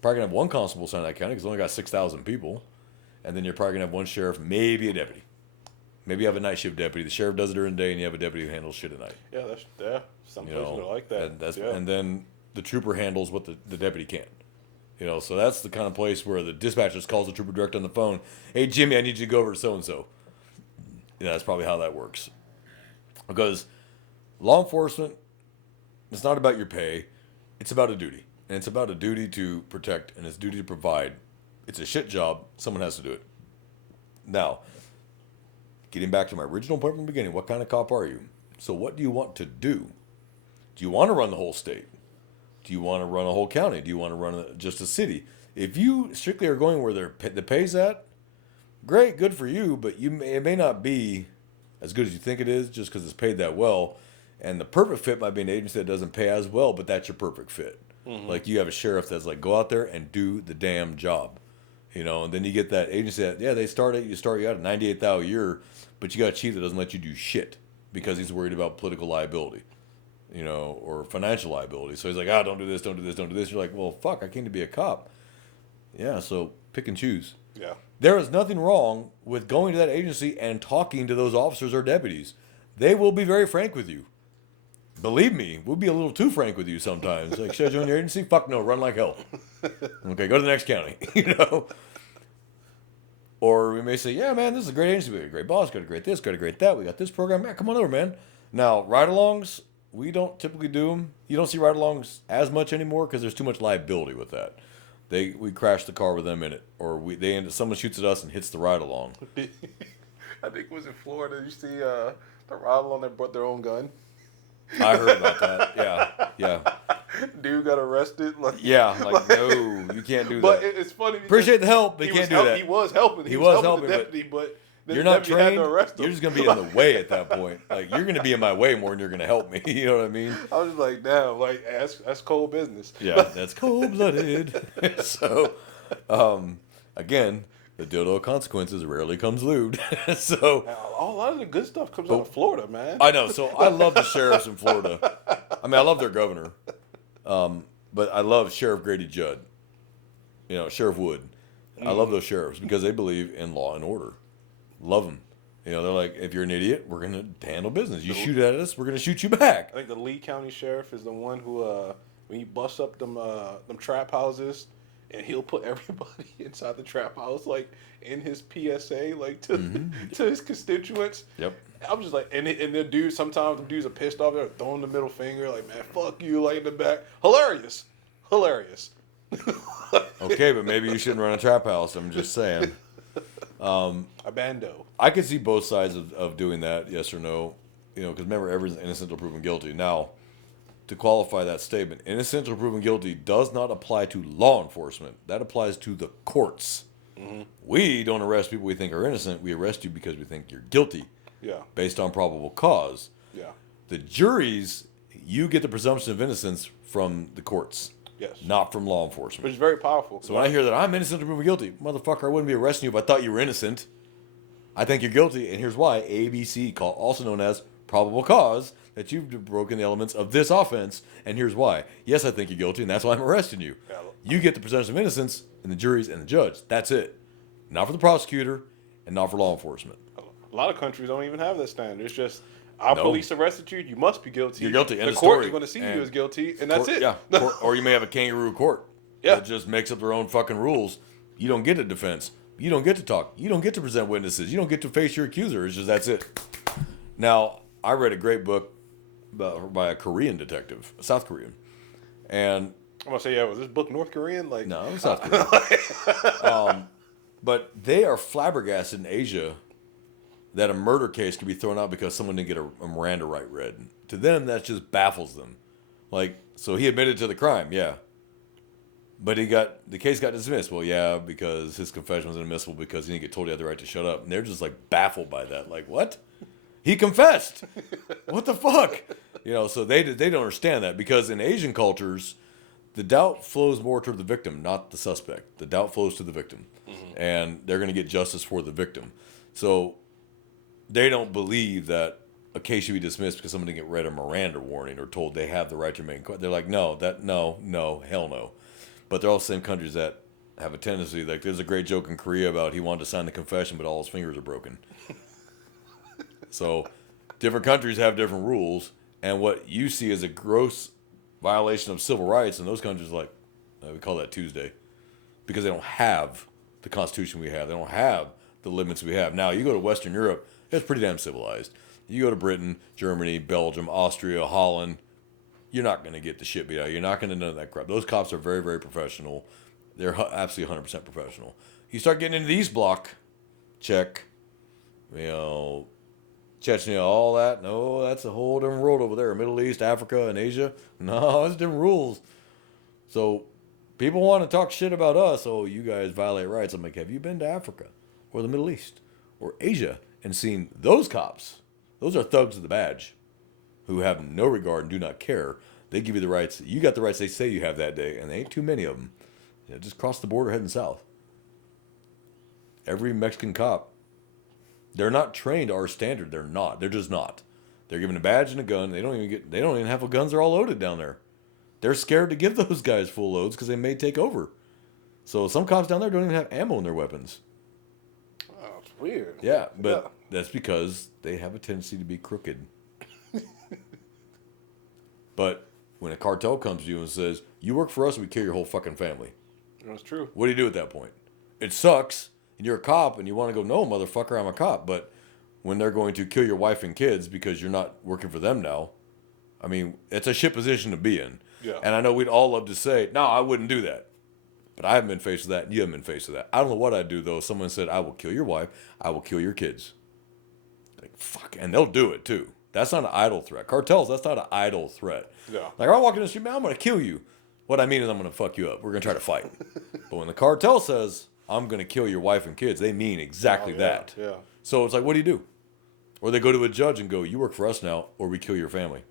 Probably going to have one constable assigned to that county because it's only got 6,000 people. And then you're probably going to have one sheriff, maybe a deputy. Maybe you have a night shift deputy. The sheriff does it during the day, and you have a deputy who handles shit at night. Yeah, some places are like that. And then the trooper handles what the deputy can't. So that's the kind of place where the dispatcher calls the trooper direct on the phone. Hey, Jimmy, I need you to go over to so-and-so. That's probably how that works. Because law enforcement, it's not about your pay. It's about a duty. And it's about a duty to protect, and it's a duty to provide. It's a shit job. Someone has to do it. Now, getting back to my original point from the beginning, what kind of cop are you? So what do you want to do? Do you want to run the whole state? Do you want to run a whole county? Do you want to run just a city? If you strictly are going where the pay's at, great, good for you, but it may not be as good as you think it is just because it's paid that well. And the perfect fit might be an agency that doesn't pay as well, but that's your perfect fit. Mm-hmm. Like you have a sheriff that's like, go out there and do the damn job. And then you get that agency that, you start out at $98,000 a year, but you got a chief that doesn't let you do shit because he's worried about political liability. Or financial liability. So he's like, don't do this, don't do this, don't do this. You're like, well, fuck, I came to be a cop. Yeah, so pick and choose. Yeah. There is nothing wrong with going to that agency and talking to those officers or deputies. They will be very frank with you. Believe me, we'll be a little too frank with you sometimes. Like, should I join your agency? Fuck no, run like hell. Okay, go to the next county, Or we may say, yeah, man, this is a great agency. We got a great boss, got a great this, got a great that. We got this program. Man, come on over, man. Now, ride-alongs, we don't typically do them. You don't see ride-alongs as much anymore because there's too much liability with that. We crash the car with them in it, or someone shoots at us and hits the ride-along. I think it was in Florida. You see the ride-along that brought their own gun. I heard about that. Yeah. Dude got arrested. No, you can't do that. But it's funny. Appreciate the help, but you can't do that. He was helping. He was helping the deputy, but you're not trained. You're just gonna be in the way at that point. Like you're gonna be in my way more than you're gonna help me. You know what I mean? I was just like, damn, like that's cold business. Yeah, that's cold-blooded. So, again, the dildo of consequences rarely comes lewd. So a lot of the good stuff comes out of Florida, man. I know. So I love the sheriffs in Florida. I mean, I love their governor, but I love Sheriff Grady Judd. Sheriff Wood. I love those sheriffs because they believe in law and order. Love them. They're like, if you're an idiot, we're going to handle business. You shoot at us, we're going to shoot you back. I think the Lee County Sheriff is the one who, when he busts up them trap houses, and he'll put everybody inside the trap house, like, in his PSA, like, to his constituents. Yep. I'm just like, and the dudes, sometimes the dudes are pissed off. They're throwing the middle finger, like, man, fuck you, like in the back. Hilarious. Okay, but maybe you shouldn't run a trap house. I'm just saying. A bando. I could see both sides of doing that, yes or no. Because remember, everyone's innocent until proven guilty. Now, to qualify that statement, innocent until proven guilty does not apply to law enforcement. That applies to the courts. Mm-hmm. We don't arrest people we think are innocent. We arrest you because we think you're guilty. Yeah. Based on probable cause. Yeah. The juries, you get the presumption of innocence from the courts. Yes. Not from law enforcement. Which is very powerful. So when I hear that I'm innocent until proven guilty, motherfucker, I wouldn't be arresting you if I thought you were innocent. I think you're guilty, and here's why. ABC, also known as probable cause, that you've broken the elements of this offense, and here's why. Yes, I think you're guilty, and that's why I'm arresting you. Yeah. You get the presumption of innocence in the juries and the judge. That's it. Not for the prosecutor, and not for law enforcement. A lot of countries don't even have that standard. It's just, our police arrested you, you must be guilty. You're guilty. End the of court story. is going to see you as guilty, and that's it. Yeah. Or you may have a kangaroo court that just makes up their own fucking rules. You don't get a defense. You don't get to talk. You don't get to present witnesses. You don't get to face your accuser. It's just that's it. Now, I read a great book by a Korean detective, a South Korean. And I'm going to say, was this book North Korean? Like, no, it was South Korean. But they are flabbergasted in Asia that a murder case could be thrown out because someone didn't get a Miranda right read. To them, that just baffles them. Like, so he admitted to the crime, yeah. But the case got dismissed. Well, yeah, because his confession was inadmissible because he didn't get told he had the right to shut up. And they're just like baffled by that. Like, what? He confessed. What the fuck? So they don't understand that because in Asian cultures, the doubt flows more toward the victim, not the suspect. The doubt flows to the victim. Mm-hmm. And they're going to get justice for the victim. So they don't believe that a case should be dismissed because someone didn't get read a Miranda warning or told they have the right to remain quiet. They're like, no, hell no. But they're all the same countries that have a tendency, like there's a great joke in Korea about he wanted to sign the confession, but all his fingers are broken. So different countries have different rules, and what you see as a gross violation of civil rights in those countries, like, we call that Tuesday, because they don't have the Constitution we have. They don't have the limits we have. Now, you go to Western Europe, it's pretty damn civilized. You go to Britain, Germany, Belgium, Austria, Holland, you're not going to get the shit beat out of you. You're not going to know that crap. Those cops are very, very professional. They're absolutely 100% professional. You start getting into the East Bloc, Czech, Chechnya, all that. No, that's a whole different world over there. Middle East, Africa, and Asia. No, it's different rules. So people want to talk shit about us. Oh, you guys violate rights. I'm like, have you been to Africa or the Middle East or Asia and seen those cops? Those are thugs of the badge who have no regard and do not care. They give you the rights. You got the rights they say you have that day, and there ain't too many of them. Just cross the border heading south. Every Mexican cop, they're not trained to our standard. They're not. They're just not. They're given a badge and a gun. They don't even have guns. They're all loaded down there. They're scared to give those guys full loads because they may take over. So some cops down there don't even have ammo in their weapons. Oh, it's weird. Yeah, but that's because they have a tendency to be crooked. But when a cartel comes to you and says, you work for us, we kill your whole fucking family. That's true. What do you do at that point? It sucks, and you're a cop, and you want to go, no, motherfucker, I'm a cop. But when they're going to kill your wife and kids because you're not working for them now, I mean, it's a shit position to be in. Yeah. And I know we'd all love to say, no, I wouldn't do that. But I haven't been faced with that, and you haven't been faced with that. I don't know what I'd do, though. Someone said, I will kill your wife, I will kill your kids. Like, fuck. And they'll do it, too. That's not an idle threat. Cartels, that's not an idle threat. Yeah. Like, I walk in the street, man, I'm going to kill you. What I mean is I'm going to fuck you up. We're going to try to fight. But when the cartel says, I'm going to kill your wife and kids, they mean exactly that. Yeah. So it's like, what do you do? Or they go to a judge and go, you work for us now, or we kill your family.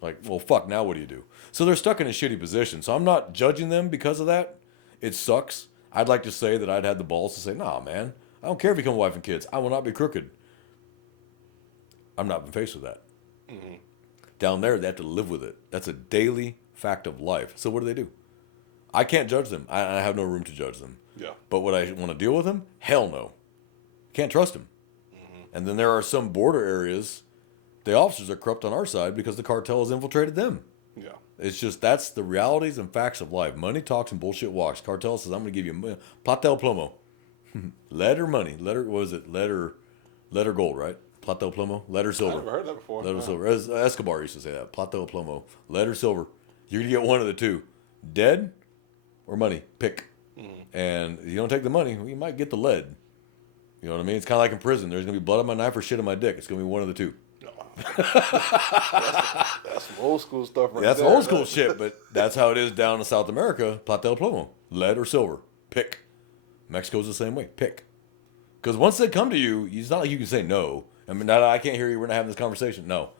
Like, well, fuck, now what do you do? So they're stuck in a shitty position. So I'm not judging them because of that. It sucks. I'd like to say that I'd had the balls to say, nah, man, I don't care if you come with wife and kids. I will not be crooked. I'm not been faced with that. Mm-hmm. Down there, they have to live with it. That's a daily fact of life. So what do? I can't judge them. I have no room to judge them. Yeah. But would I want to deal with them? Hell no. Can't trust them. Mm-hmm. And then there are some border areas, the officers are corrupt on our side because the cartel has infiltrated them. Yeah. It's just, that's the realities and facts of life. Money talks and bullshit walks. Cartel says, I'm going to give you plata el plomo. Lead or money. Lead or, what is it? Lead or gold, right? Plata o plomo, lead or I silver. never heard that before. Lead or No. silver. Escobar used to say that. Plata o plomo, lead or silver. You're gonna get one of the two, dead or money. Pick. And if you don't take the money, well, you might get the lead. You know what I mean? It's kind of like in prison. There's gonna be blood on my knife or shit on my dick. It's gonna be one of the two. No. That's some old school stuff right That's there. old school shit, but that's how it is down in South America. Plata o plomo, lead or silver. Pick. Mexico's the same way. Pick. Because once they come to you, it's not like you can say no. I mean, I can't hear you. We're not having this conversation. No.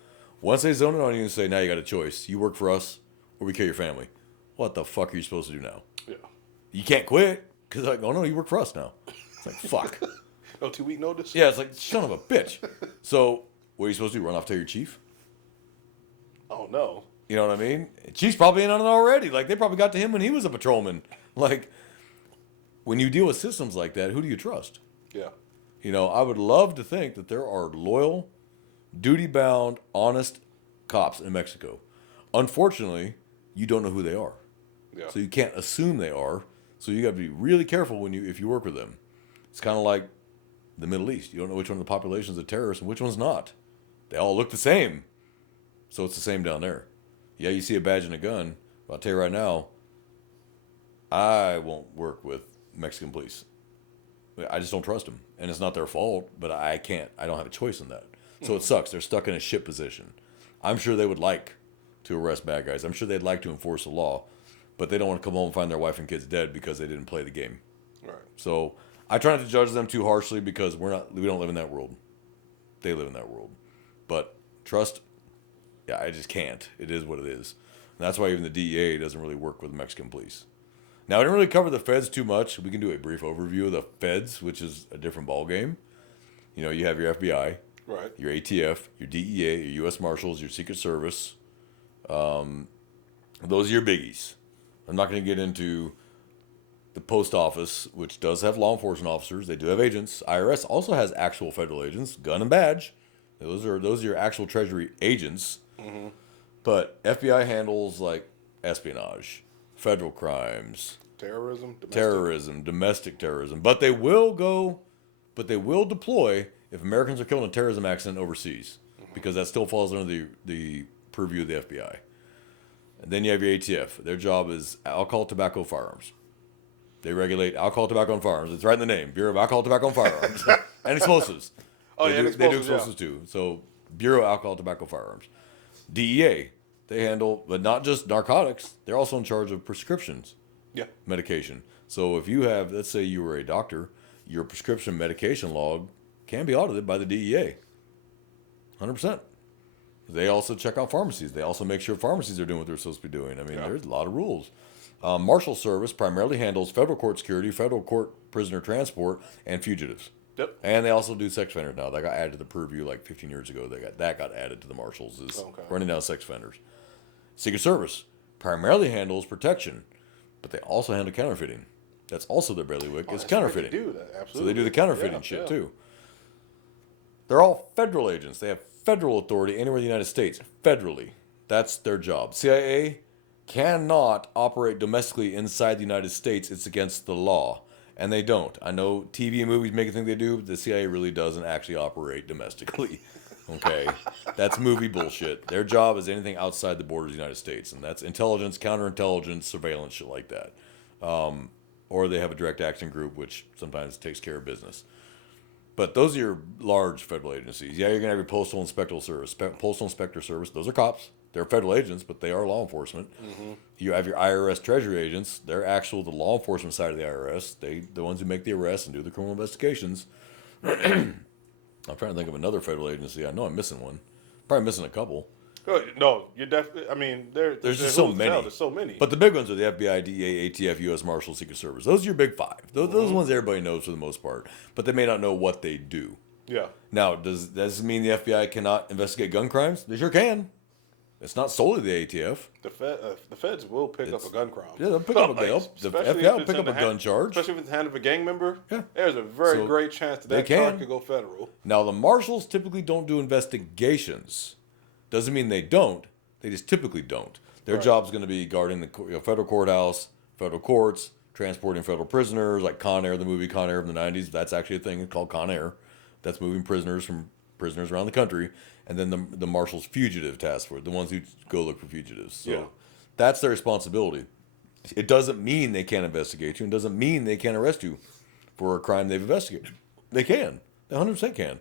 Once they zone in on you and say, now you got a choice. You work for us or we kill your family. What the fuck are you supposed to do now? Yeah. You can't quit. Because like, oh no, you work for us now. It's like, fuck. No 2-week notice? Yeah, it's like, son of a bitch. So, what are you supposed to do? Run off to your chief? Oh, no. You know what I mean? Chief's probably in on it already. Like, they probably got to him when he was a patrolman. Like, when you deal with systems like that, who do you trust? Yeah. You know, I would love to think that there are loyal, duty-bound, honest cops in Mexico. Unfortunately, you don't know who they are. Yeah. So you can't assume they are. So you got to be really careful if you work with them. It's kind of like the Middle East. You don't know which one of the population is a terrorist and which one's not. They all look the same. So it's the same down there. Yeah, you see a badge and a gun. But I'll tell you right now, I won't work with Mexican police. I just don't trust them. And it's not their fault, but I can't. I don't have a choice in that. So it sucks. They're stuck in a shit position. I'm sure they would like to arrest bad guys. I'm sure they'd like to enforce the law. But they don't want to come home and find their wife and kids dead because they didn't play the game. Right. So I try not to judge them too harshly because we don't live in that world. They live in that world. But trust, yeah, I just can't. It is what it is. And that's why even the DEA doesn't really work with Mexican police. Now, I didn't really cover the feds too much. We can do a brief overview of the feds, which is a different ballgame. You know, you have your FBI, Right. your ATF, your DEA, your U.S. Marshals, your Secret Service. Those are your biggies. I'm not going to get into the post office, which does have law enforcement officers. They do have agents. IRS also has actual federal agents, gun and badge. Those are your actual Treasury agents. Mm-hmm. But FBI handles like espionage, federal crimes, Terrorism. domestic terrorism. But they will deploy if Americans are killed in a terrorism accident overseas, because that still falls under the purview of the FBI. And then you have your ATF. Their job is alcohol, tobacco, firearms. They regulate alcohol, tobacco, and firearms. It's right in the name. Bureau of Alcohol, Tobacco, and Firearms. And explosives. Oh, They yeah, do explosives too. So Bureau of Alcohol, Tobacco, Firearms. DEA. They handle, but not just narcotics. They're also in charge of prescriptions. Yeah. Medication. So if you have, let's say you were a doctor, your prescription medication log can be audited by the DEA. 100%. They also check out pharmacies. They also make sure pharmacies are doing what they're supposed to be doing. I mean, There's a lot of rules. Marshal Service primarily handles federal court security, federal court prisoner transport, and fugitives. Yep. And they also do sex offenders now. That got added to the purview like 15 years ago. That got added to the marshals is running down sex offenders. Secret Service primarily handles protection, but they also handle counterfeiting. That's also their bailiwick. It's counterfeiting. They do that. Absolutely. So they do the counterfeiting shit too. They're all federal agents. They have federal authority anywhere in the United States. Federally. That's their job. CIA cannot operate domestically inside the United States. It's against the law. And they don't. I know TV and movies make you think they do, but the CIA really doesn't actually operate domestically. Okay? That's movie bullshit. Their job is anything outside the borders of the United States. And that's intelligence, counterintelligence, surveillance, shit like that. Or they have a direct action group, which sometimes takes care of business. But those are your large federal agencies. Yeah, you're going to have your Postal Inspector Service. Postal Inspector Service, those are cops. They're federal agents, but they are law enforcement. Mm-hmm. You have your IRS Treasury agents. They're the law enforcement side of the IRS. The ones who make the arrests and do the criminal investigations. I'm trying to think of another federal agency. I know I'm missing one. Probably missing a couple. No, you're definitely. I mean, there's just so many. There's so many. But the big ones are the FBI, DEA, ATF, U.S. Marshals, Secret Service. Those are your big five. Those ones everybody knows for the most part. But they may not know what they do. Yeah. Now, does this mean the FBI cannot investigate gun crimes? They sure can. It's not solely the ATF. The feds will pick up a gun crime. Yeah, they'll pick up a gun. The FBI will pick up a gun charge. Especially if it's the hand of a gang member. Yeah. There's a very great chance that charge could go federal. Now, the marshals typically don't do investigations. Doesn't mean they don't. They just typically don't. Their job's going to be guarding the federal courthouse, federal courts, transporting federal prisoners, like Con Air, the movie Con Air from the 90s. That's actually a thing called Con Air. That's moving prisoners from prisoners around the country, and then the Marshals Fugitive Task Force, the ones who go look for fugitives. So that's their responsibility. It doesn't mean they can't investigate you. It doesn't mean they can't arrest you for a crime they've investigated. They can. They 100% can.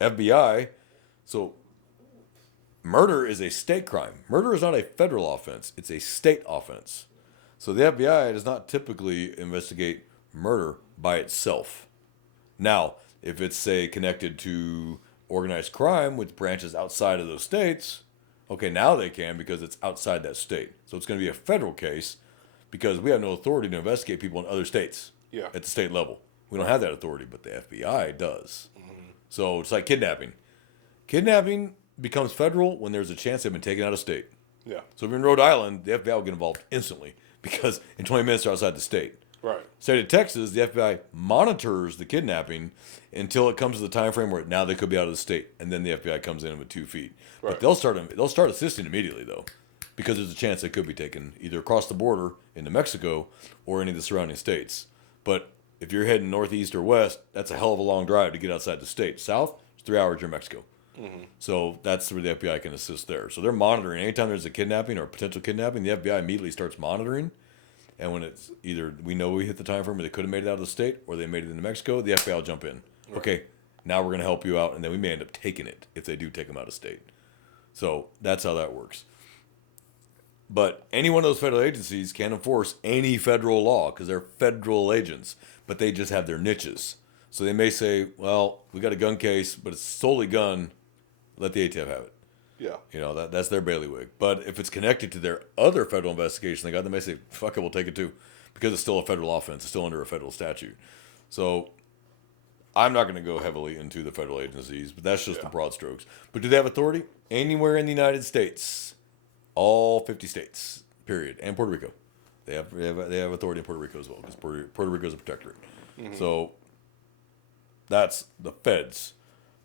FBI, so murder is a state crime. Murder is not a federal offense. It's a state offense. So the FBI does not typically investigate murder by itself. Now, if it's, say, connected to organized crime with branches outside of those states, okay, now they can because it's outside that state. So it's going to be a federal case because we have no authority to investigate people in other states at the state level. We don't have that authority, but the FBI does. So it's like kidnapping. Kidnapping becomes federal when there's a chance they've been taken out of state. Yeah. So if you're in Rhode Island, the FBI will get involved instantly because in 20 minutes they're outside the state. Right. State of Texas, the FBI monitors the kidnapping until it comes to the time frame where now they could be out of the state, and then the FBI comes in with 2 feet. Right. But they'll start assisting immediately though, because there's a chance they could be taken either across the border into Mexico or any of the surrounding states. But if you're heading northeast or west, that's a hell of a long drive to get outside the state. South, it's 3 hours, you're in Mexico. So that's where the FBI can assist there. So they're monitoring. Anytime there's a kidnapping or potential kidnapping, the FBI immediately starts monitoring. And when it's either we know we hit the time frame where they could have made it out of the state or they made it into Mexico, the FBI will jump in. Right. Okay, now we're going to help you out. And then we may end up taking it if they do take them out of state. So that's how that works. But any one of those federal agencies can enforce any federal law because they're federal agents, but they just have their niches. So they may say, well, we got a gun case, but it's solely gun. Let the ATF have it. Yeah. You know, that's their bailiwick. But if it's connected to their other federal investigation they may say, fuck it, we'll take it too. Because it's still a federal offense. It's still under a federal statute. So I'm not going to go heavily into the federal agencies, but that's just the broad strokes. But do they have authority? Anywhere in the United States. All 50 states, period. And Puerto Rico. They have authority in Puerto Rico as well, because Puerto Rico is a protectorate. So that's the feds.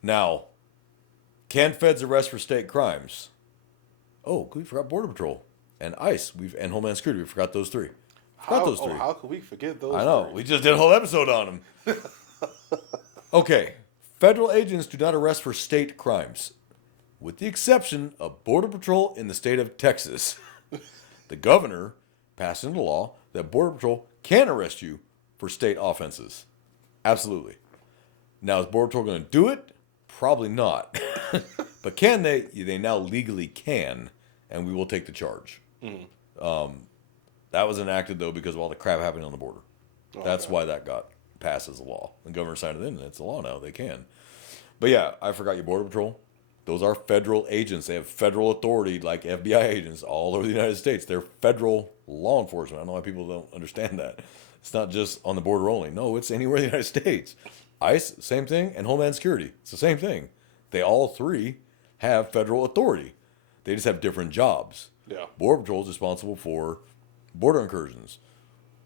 Now, can feds arrest for state crimes? Oh, we forgot Border Patrol and ICE. And Homeland Security. We forgot those three. How could we forget those? I know. We just did a whole episode on them. Okay. Federal agents do not arrest for state crimes, with the exception of Border Patrol in the state of Texas. The governor passed into law that Border Patrol can arrest you for state offenses. Absolutely. Now, is Border Patrol going to do it? Probably not. But can they? They now legally can, and we will take the charge. That was enacted, though, because of all the crap happening on the border. That's why that got passed as a law. The governor signed it in, and it's a law now. They can. But yeah, I forgot your Border Patrol. Those are federal agents. They have federal authority like FBI agents all over the United States. They're federal law enforcement. I don't know why people don't understand that. It's not just on the border only. No, it's anywhere in the United States. ICE, same thing, and Homeland Security. It's the same thing. They all three have federal authority. They just have different jobs. Yeah. Border Patrol is responsible for border incursions.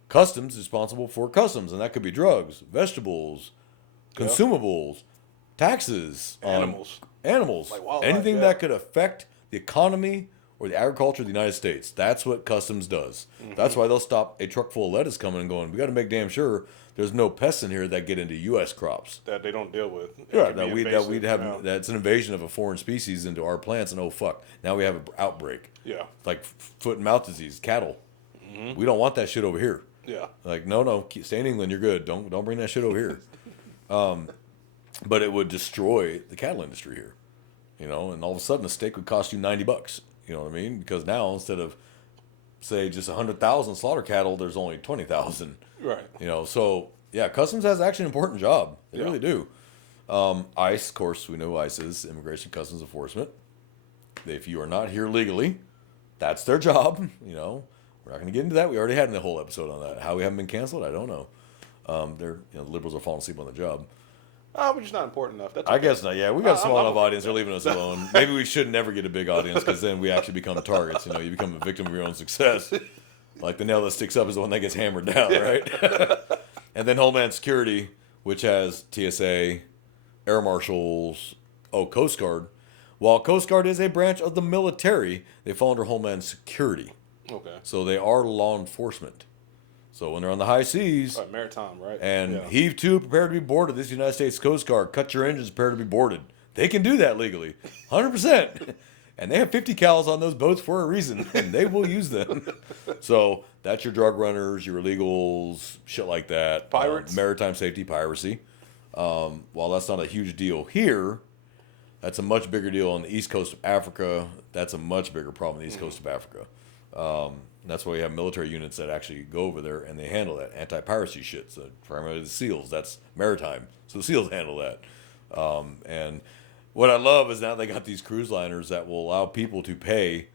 Customs is responsible for customs, and that could be drugs, vegetables, consumables, taxes, animals, like wildlife, anything that could affect the economy or the agriculture of the United States. That's what customs does. That's why they'll stop a truck full of lettuce coming and going, we got to make damn sure there's no pests in here that get into U.S. crops that they don't deal with. Yeah, that's an invasion of a foreign species into our plants, and oh fuck, now we have an outbreak. Yeah, like foot and mouth disease, cattle. We don't want that shit over here. Yeah, like no, stay in England. You're good. Don't bring that shit over here. But it would destroy the cattle industry here, you know. And all of a sudden, a steak would cost you $90. You know what I mean? Because now instead of say just 100,000 slaughter cattle, there's only 20,000. Right. You know, so yeah, customs has actually an important job. They really do. ICE, of course, we know ICE is Immigration Customs Enforcement. If you are not here legally, that's their job. You know, we're not going to get into that. We already had a whole episode on that. How we haven't been canceled, I don't know. The liberals are falling asleep on the job. We're just not important enough. That's okay. I guess not. Yeah, we got a small enough audience. They're leaving us alone. Maybe we should never get a big audience because then we actually become targets. You know, you become a victim of your own success. Like the nail that sticks up is the one that gets hammered down, right? And then Homeland Security, which has TSA, Air Marshals, Coast Guard. While Coast Guard is a branch of the military, they fall under Homeland Security. Okay. So they are law enforcement. So when they're on the high seas Maritime, right? and heave to, prepare to be boarded, this United States Coast Guard, cut your engines, prepare to be boarded. They can do that legally, 100%. And they have 50 cals on those boats for a reason, and they will use them. So that's your drug runners, your illegals, shit like that. Pirates. Maritime safety, piracy. While that's not a huge deal here, that's a much bigger deal on the east coast of Africa. That's a much bigger problem on the east coast of Africa. That's why we have military units that actually go over there and they handle that anti-piracy shit. So primarily the SEALs, that's maritime. So the SEALs handle that. And what I love is now they got these cruise liners that will allow people to pay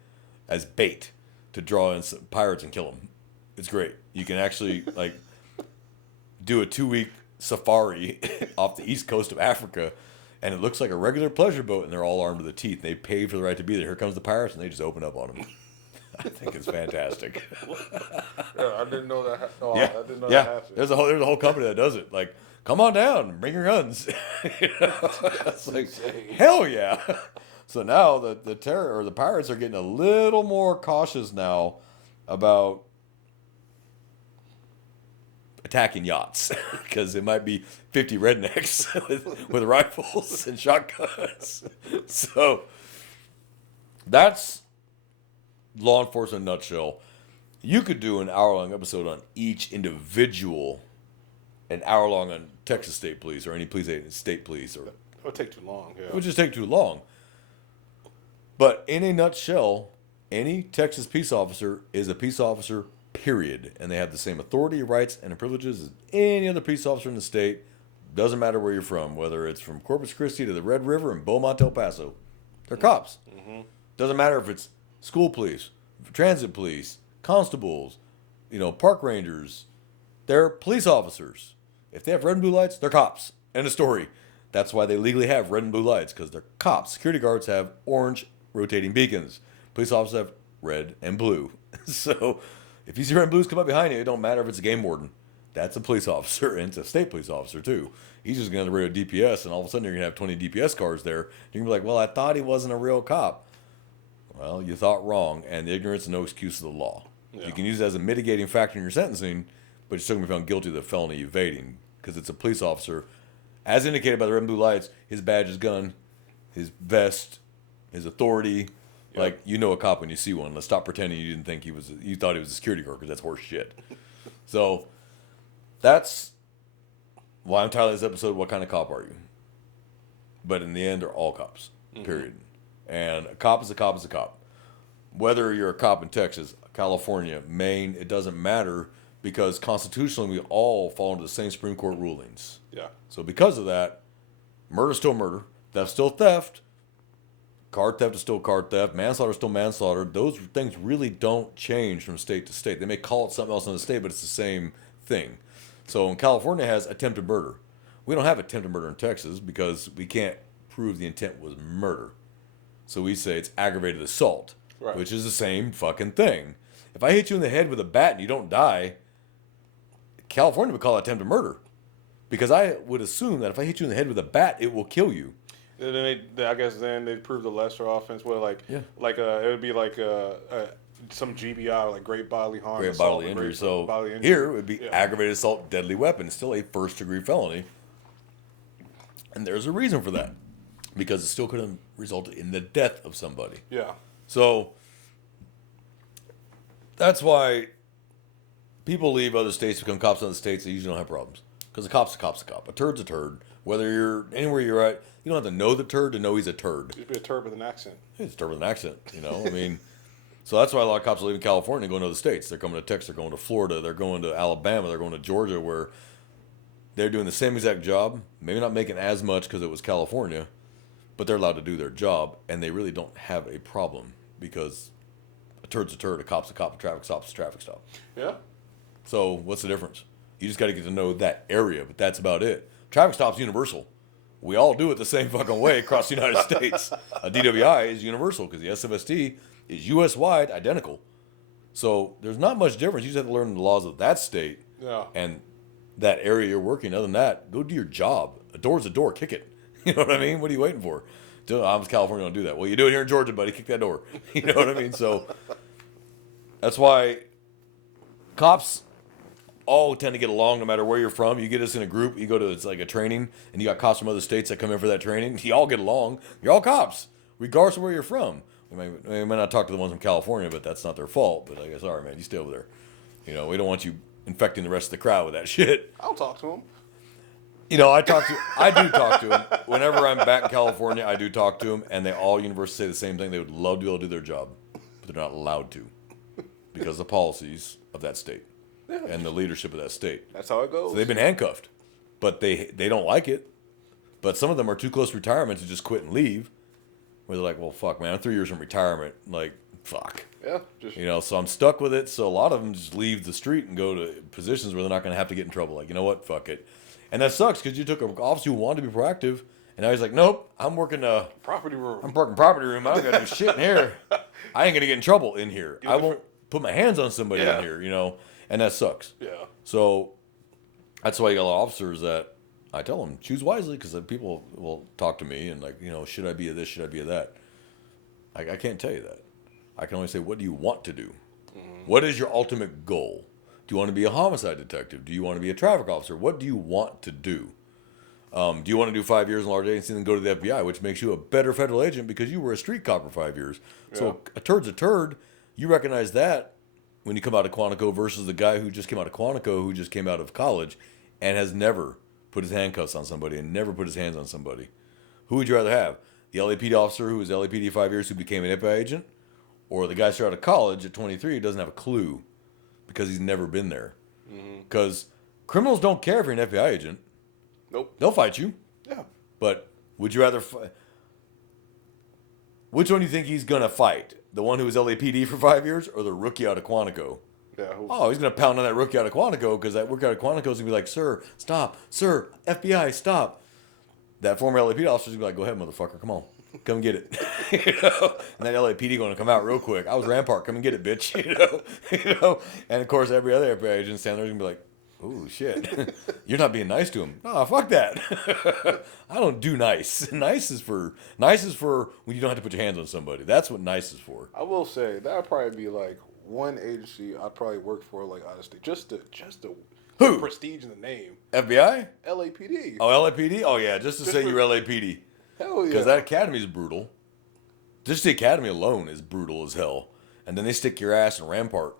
as bait to draw in some pirates and kill them. It's great. You can actually like do a 2-week safari off the east coast of Africa, and it looks like a regular pleasure boat, and they're all armed to the teeth. They pay for the right to be there. Here comes the pirates, and they just open up on them. I think it's fantastic. Yeah, I didn't know that. Yeah, I didn't know yeah. that happened. There's a whole company that does it. Like, come on down, bring your guns. It's like, hell yeah. So now the pirates are getting a little more cautious now about attacking yachts because it might be 50 rednecks with rifles and shotguns. So that's law enforcement in a nutshell. You could do an hour-long episode on each individual, an hour-long on Texas State Police or any police agency, state police, or It would take too long. Yeah. it would just take too long. But in a nutshell, any Texas peace officer is a peace officer, period. And they have the same authority, rights, and privileges as any other peace officer in the state. Doesn't matter where you're from, whether it's from Corpus Christi to the Red River and Beaumont, El Paso. They're cops. Mm-hmm. Doesn't matter if it's school police, transit police, constables, park rangers. They're police officers. If they have red and blue lights, they're cops. End of story. That's why they legally have red and blue lights, because they're cops. Security guards have orange rotating beacons. Police officers have red and blue. So if you see red and blues come up behind you, it don't matter if it's a game warden. That's a police officer, and it's a state police officer too. He's just going to radio DPS, and all of a sudden you're going to have 20 DPS cars there. You're going to be like, well, I thought he wasn't a real cop. Well, you thought wrong, and ignorance is no excuse of the law. Yeah. You can use it as a mitigating factor in your sentencing, but you're still going to be found guilty of the felony evading, because it's a police officer. As indicated by the red and blue lights, his badge, his gun, his vest, his authority. Yep. Like, a cop when you see one. Let's stop pretending you didn't think you thought he was a security guard, because that's horse shit. So that's why I'm titling this episode, What Kind of Cop Are You? But in the end, they're all cops, period. And a cop is a cop is a cop. Whether you're a cop in Texas, California, Maine, it doesn't matter, because constitutionally we all fall into the same Supreme Court rulings. Yeah. So because of that, murder is still murder, theft is still theft, card theft is still card theft, manslaughter is still manslaughter. Those things really don't change from state to state. They may call it something else in the state, but it's the same thing. So in California has attempted murder. We don't have attempted murder in Texas because we can't prove the intent was murder. So we say it's aggravated assault, right, which is the same fucking thing. If I hit you in the head with a bat and you don't die, California would call it attempted murder. Because I would assume that if I hit you in the head with a bat, it will kill you. And then I guess they'd prove the lesser offense. Well, it would be like some GBI, like great bodily harm. Great bodily injury. Here it would be aggravated assault, deadly weapon. It's still a first-degree felony. And there's a reason for that. Because it still could have resulted in the death of somebody. Yeah. So that's why people leave other states to become cops in other states. They usually don't have problems. Because a cop's a cop's a cop. A turd's a turd. Whether you're anywhere you're at, you don't have to know the turd to know he's a turd. He'd be a turd with an accent. He's a turd with an accent, I mean, so that's why a lot of cops are leaving California and going to other states. They're coming to Texas, they're going to Florida, they're going to Alabama, they're going to Georgia, where they're doing the same exact job, maybe not making as much because it was California, but they're allowed to do their job, and they really don't have a problem because a turd's a turd, a cop's a cop, a traffic stop's a traffic stop. Yeah. So what's the difference? You just got to get to know that area, but that's about it. Traffic stop's universal. We all do it the same fucking way across the United States. A DWI is universal because the SFST is U.S.-wide identical. So there's not much difference. You just have to learn the laws of that state and that area you're working. Other than that, go do your job. A door's a door. Kick it. You know what I mean? What are you waiting for? I'm California, don't do that. Well, you do it here in Georgia, buddy. Kick that door. You know what I mean? So that's why cops all tend to get along no matter where you're from. You get us in a group, you go to it's like a training, and you got cops from other states that come in for that training. You all get along. You're all cops, regardless of where you're from. We might not talk to the ones from California, but that's not their fault. But I guess, sorry, man, you stay over there. We don't want you infecting the rest of the crowd with that shit. I'll talk to them. I do talk to them. Whenever I'm back in California, I do talk to them, and they all universally say the same thing. They would love to be able to do their job, but they're not allowed to because of the policies of that state and the leadership of that state. That's how it goes. So they've been handcuffed, but they don't like it. But some of them are too close to retirement to just quit and leave. Where they're like, well, fuck, man, I'm 3 years from retirement. Like, fuck. Yeah. So I'm stuck with it. So a lot of them just leave the street and go to positions where they're not going to have to get in trouble. Like, you know what? Fuck it. And that sucks because you took an officer who wanted to be proactive, and now he's like, nope, I'm working property room. I'm working property room. I don't got to do shit in here. I ain't going to get in trouble in here. I won't put my hands on somebody in here, and that sucks. Yeah. So that's why you got a lot of officers that I tell them, choose wisely, because people will talk to me and like, should I be a this, should I be a that? I can't tell you that. I can only say, what do you want to do? Mm-hmm. What is your ultimate goal? Do you want to be a homicide detective? Do you want to be a traffic officer? What do you want to do? Do you want to do 5 years in a large agency and then go to the FBI, which makes you a better federal agent because you were a street cop for 5 years? Yeah. So a turd's a turd. You recognize that when you come out of Quantico versus the guy who just came out of Quantico, who just came out of college and has never put his handcuffs on somebody and never put his hands on somebody. Who would you rather have? The LAPD officer who was LAPD 5 years who became an FBI agent? Or the guy straight out of college at 23 who doesn't have a clue because he's never been there? Because criminals don't care if you're an FBI agent. Nope. They'll fight you. Yeah. But would you rather which one do you think he's going to fight? The one who was LAPD for 5 years or the rookie out of Quantico? Yeah. Oh, he's going to pound on that rookie out of Quantico because that rookie out of Quantico is going to be like, sir, stop. Sir, FBI, stop. That former LAPD officer is going to be like, go ahead, motherfucker. Come on. Come get it. And that LAPD going to come out real quick. I was Rampart. Come and get it, bitch. And of course, every other FBI agent standing there is going to be like, oh, shit. You're not being nice to him. No, fuck that. I don't do nice. Nice is for when you don't have to put your hands on somebody. That's what nice is for. I will say that would probably be like one agency I'd probably work for, like honestly, just to who? Prestige in the name. FBI? LAPD. Oh, LAPD? Oh yeah, just to say you're LAPD. Hell yeah. Because that academy is brutal. Just the academy alone is brutal as hell. And then they stick your ass in Rampart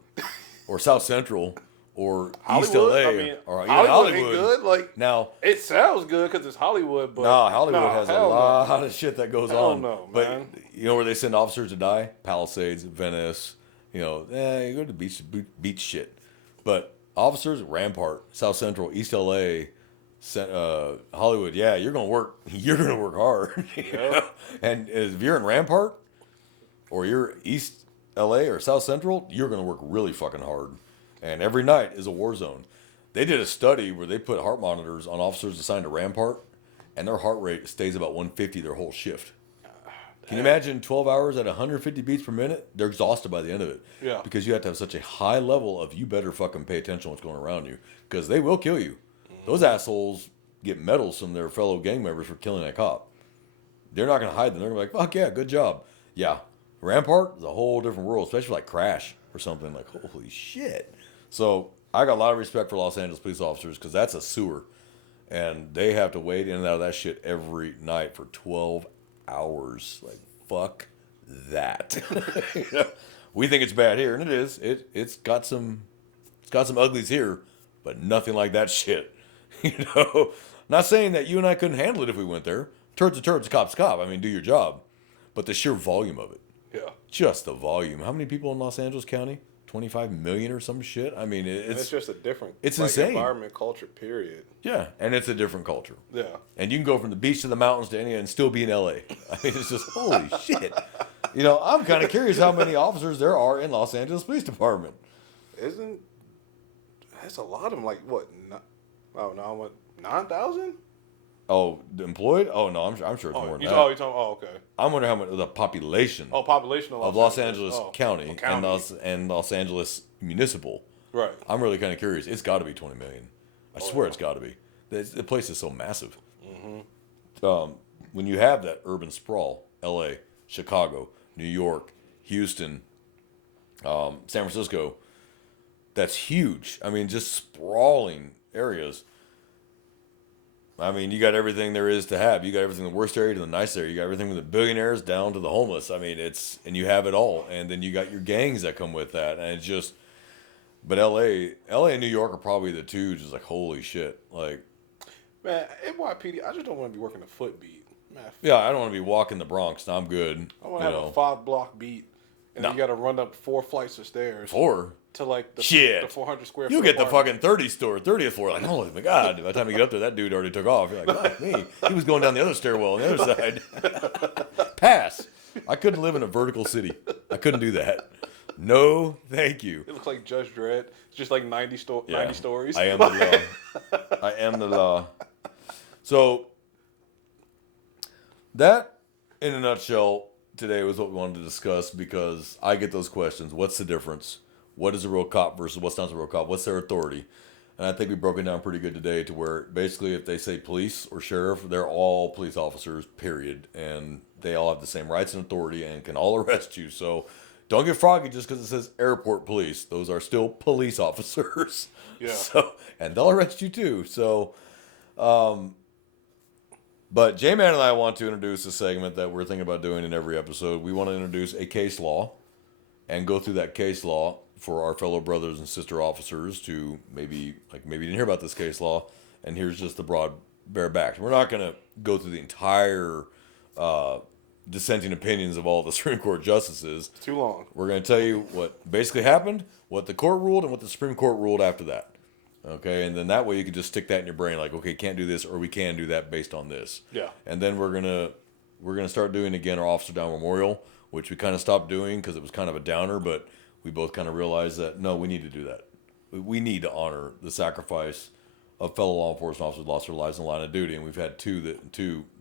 or South Central. Or East LA, or Hollywood ain't good. Like now, it sounds good because it's Hollywood, but Hollywood has a lot of shit that goes on. No, but man. You know where they send officers to die? Palisades, Venice. You go to the beach shit. But officers, Rampart, South Central, East LA, Hollywood. Yeah, you're gonna work. You're gonna work hard. And if you're in Rampart, or you're East LA or South Central, you're gonna work really fucking hard. And every night is a war zone. They did a study where they put heart monitors on officers assigned to Rampart, and their heart rate stays about 150 their whole shift. Can you imagine 12 hours at 150 beats per minute? They're exhausted by the end of it. Yeah. Because you have to have such a high level of you better fucking pay attention to what's going around you. Because they will kill you. Those assholes get medals from their fellow gang members for killing that cop. They're not going to hide them. They're going to be like, fuck yeah, good job. Yeah. Rampart is a whole different world, especially like Crash or something. Like, holy shit. So I got a lot of respect for Los Angeles police officers because that's a sewer. And they have to wade in and out of that shit every night for 12 hours. Like, fuck that. We think it's bad here, and it is. It's got some uglies here, but nothing like that shit. Not saying that you and I couldn't handle it if we went there. Turd's a turd, cop's a cop. I mean, do your job. But the sheer volume of it. Yeah. Just the volume. How many people in Los Angeles County? 25 million or some shit. I mean, it's just a different. It's insane. Environment, culture, period. Yeah, and it's a different culture. Yeah. And you can go from the beach to the mountains to India and still be in LA. I mean, it's just holy shit. I'm kind of curious how many officers there are in Los Angeles Police Department. That's a lot of them. Like what? 9,000? Oh, employed? Oh no, I'm sure it's more than that. You're talking. Oh, okay. I'm wondering how much the population. Oh, population of Los Angeles County, and Los Angeles Municipal. Right. I'm really kind of curious. It's got to be 20 million. I swear it's got to be. The place is so massive. Mm-hmm. When you have that urban sprawl, L.A., Chicago, New York, Houston, San Francisco, that's huge. I mean, just sprawling areas. I mean, you got everything there is to have. You got everything the worst area to the nice area. You got everything from the billionaires down to the homeless. I mean, and you have it all. And then you got your gangs that come with that. And it's just, but LA and New York are probably the two. Just like, holy shit. Like, Man, NYPD, I just don't want to be working a foot beat. Man, yeah, I don't want to be walking the Bronx. No, I'm good. I want to have a 5-block beat, and then you got to run up 4 flights of stairs. 4? To like the Shit. 400 square You foot get the apartment. fucking 30th floor. Like, oh my God. By the time you get up there, that dude already took off. You're like, oh, me. He was going down the other stairwell on the other side. Pass. I couldn't live in a vertical city. I couldn't do that. No, thank you. It looks like Judge Dredd. It's just like 90 stories. I am the law. I am the law. So, that, in a nutshell, today was what we wanted to discuss because I get those questions. What's the difference? What is a real cop versus what's not a real cop? What's their authority? And I think we broke it down pretty good today to where basically if they say police or sheriff, they're all police officers, period. And they all have the same rights and authority and can all arrest you. So don't get froggy just because it says airport police. Those are still police officers. Yeah. So, and they'll arrest you too. So, but J-Man and I want to introduce a segment that we're thinking about doing in every episode. We want to introduce a case law and go through that case law for our fellow brothers and sister officers to maybe you didn't hear about this case law, and here's just the broad bareback. We're not going to go through the entire dissenting opinions of all the Supreme Court justices. It's too long. We're going to tell you what basically happened, what the court ruled, and what the Supreme Court ruled after that. Okay, and then that way you can just stick that in your brain, like, okay, can't do this, or we can do that based on this. Yeah. And then we're gonna start doing again our Officer Down Memorial, which we kind of stopped doing because it was kind of a downer, but we both kind of realized that no, we need to do that. We need to honor the sacrifice of fellow law enforcement officers who lost their lives in the line of duty, and we've had two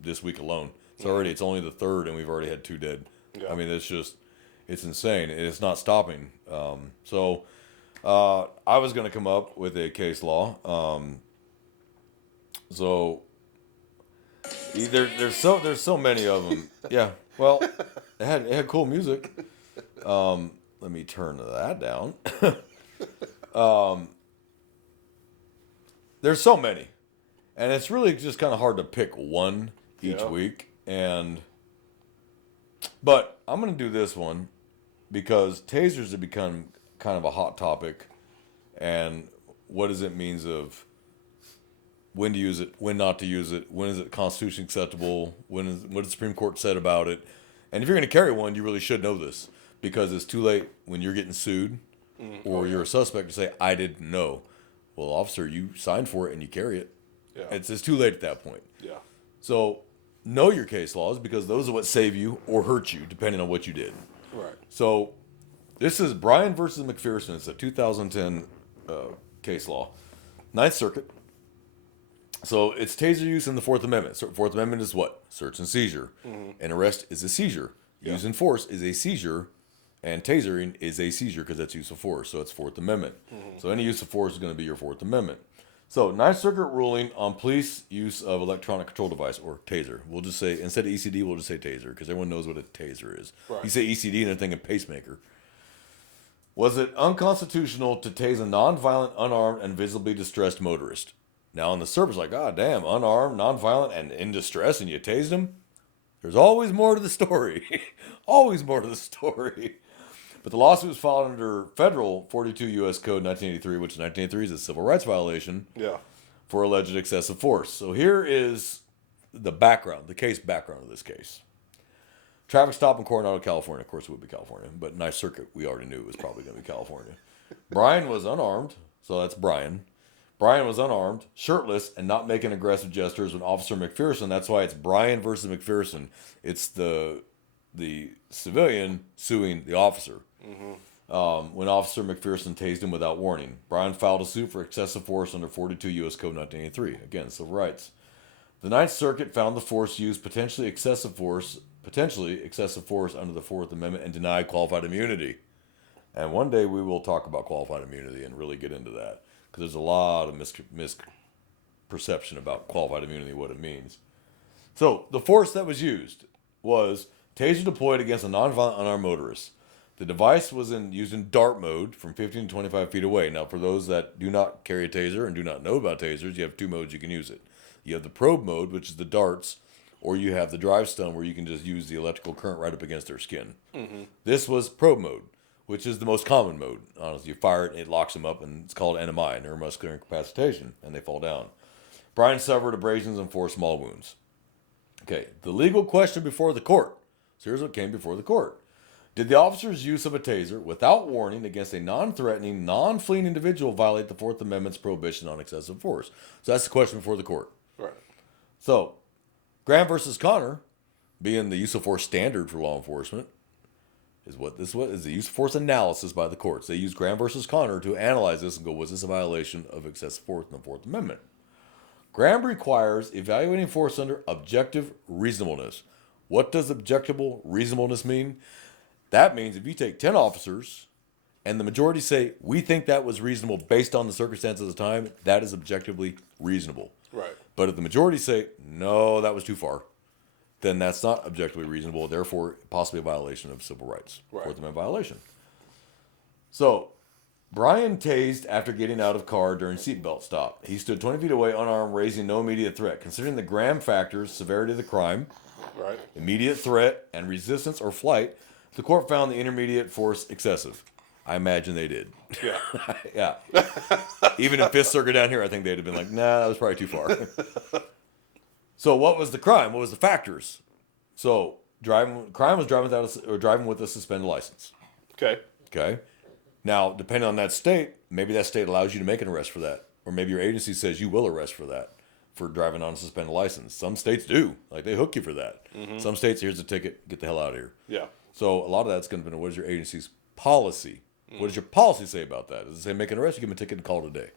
this week alone. It's only the third, and we've already had 2 dead. Yeah. I mean, it's insane, and it's not stopping. I was going to come up with a case law. There's so many of them. Yeah. Well, it had cool music. Let me turn that down. There's so many, and it's really just kind of hard to pick one each week. But I'm going to do this one because tasers have become kind of a hot topic, and what does it means of when to use it, when not to use it, when is it constitutionally acceptable, what the Supreme Court said about it. And if you're going to carry one, you really should know this because it's too late when you're getting sued or you're a suspect to say, I didn't know. Well, officer, you signed for it and you carry it. Yeah. It's too late at that point. Yeah. So know your case laws because those are what save you or hurt you depending on what you did. Right. So this is Bryan versus McPherson. It's a 2010 case law. 9th Circuit. So it's taser use in the Fourth Amendment. So Fourth Amendment is what? Search and seizure. Mm-hmm. An arrest is a seizure. Yeah. Use in force is a seizure. And tasering is a seizure because that's use of force. So it's Fourth Amendment. Mm-hmm. So any use of force is going to be your Fourth Amendment. So 9th Circuit ruling on police use of electronic control device, or taser. We'll just say, instead of ECD, we'll just say taser because everyone knows what a taser is. Right. You say ECD and they're thinking pacemaker. Was it unconstitutional to tase a nonviolent, unarmed, and visibly distressed motorist? Now, on the surface, like, God damn, unarmed, nonviolent, and in distress, and you tased him? There's always more to the story. Always more to the story. But the lawsuit was filed under federal 42 U.S. Code 1983, which 1983 is a civil rights violation for alleged excessive force. So here is the background, the case background of this case. Traffic stop in Coronado, California. Of course, it would be California, but 9th Circuit, we already knew it was probably going to be California. Bryan was unarmed, so that's Bryan. Bryan was unarmed, shirtless, and not making aggressive gestures when Officer McPherson, that's why it's Bryan versus McPherson. It's the civilian suing the officer. Mm-hmm. When Officer McPherson tased him without warning. Bryan filed a suit for excessive force under 42 U.S. Code 1983. Again, civil rights. The 9th Circuit found the force used potentially excessive force under the Fourth Amendment and denied qualified immunity. And one day we will talk about qualified immunity and really get into that. Because there's a lot of misperception about qualified immunity, what it means. So, the force that was used was taser deployed against a nonviolent unarmed motorist. The device was used in dart mode from 15 to 25 feet away. Now, for those that do not carry a taser and do not know about tasers, you have two modes you can use it. You have the probe mode, which is the darts, or you have the drive stun, where you can just use the electrical current right up against their skin. Mm-hmm. This was probe mode, which is the most common mode. Honestly, you fire it, it locks them up, and it's called NMI, neuromuscular incapacitation, and they fall down. Brian suffered abrasions and 4 small wounds. Okay, the legal question before the court. So here's what came before the court. Did the officer's use of a taser without warning against a non-threatening, non-fleeing individual violate the Fourth Amendment's prohibition on excessive force? So that's the question before the court. Right. So, Graham versus Connor, being the use of force standard for law enforcement, is the use of force analysis by the courts. They use Graham versus Connor to analyze this and go, was this a violation of excessive force in the Fourth Amendment? Graham requires evaluating force under objective reasonableness. What does objective reasonableness mean? That means if you take 10 officers and the majority say, we think that was reasonable based on the circumstances of the time, that is objectively reasonable. Right. But if the majority say, no, that was too far, then that's not objectively reasonable, therefore possibly a violation of civil rights. Right. Fourth Amendment violation. So, Brian tased after getting out of car during seatbelt stop. He stood 20 feet away unarmed, raising no immediate threat. Considering the Graham factors, severity of the crime, Right. immediate threat, and resistance or flight, the court found the intermediate force excessive. I imagine they did. Yeah. Yeah. Even in Fifth Circuit down here, I think they'd have been like, nah, that was probably too far. So what was the crime? What was the factors? So crime was driving with a suspended license. Okay. Okay. Now, depending on that state, maybe that state allows you to make an arrest for that. Or maybe your agency says you will arrest for that, for driving on a suspended license. Some states do. Like, they hook you for that. Mm-hmm. Some states, here's a ticket, get the hell out of here. Yeah. So a lot of that's going to be, what is your agency's policy? What does your policy say about that? Does it say make an arrest, you give him a ticket and call it a day?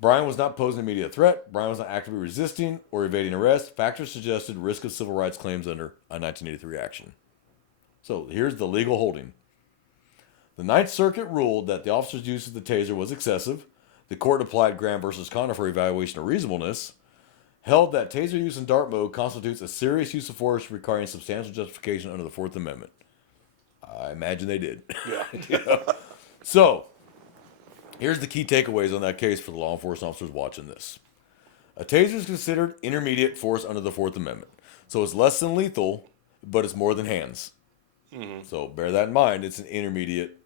Brian was not posing an immediate threat. Brian was not actively resisting or evading arrest. Factors suggested risk of civil rights claims under a 1983 action. So here's the legal holding. The Ninth Circuit ruled that the officer's use of the taser was excessive. The court applied Graham versus Connor for evaluation of reasonableness. Held that taser use in dart mode constitutes a serious use of force requiring substantial justification under the Fourth Amendment. I imagine they did. Yeah. So, here's the key takeaways on that case for the law enforcement officers watching this. A taser is considered intermediate force under the Fourth Amendment. So it's less than lethal, but it's more than hands. Mm-hmm. So bear that in mind. It's an intermediate.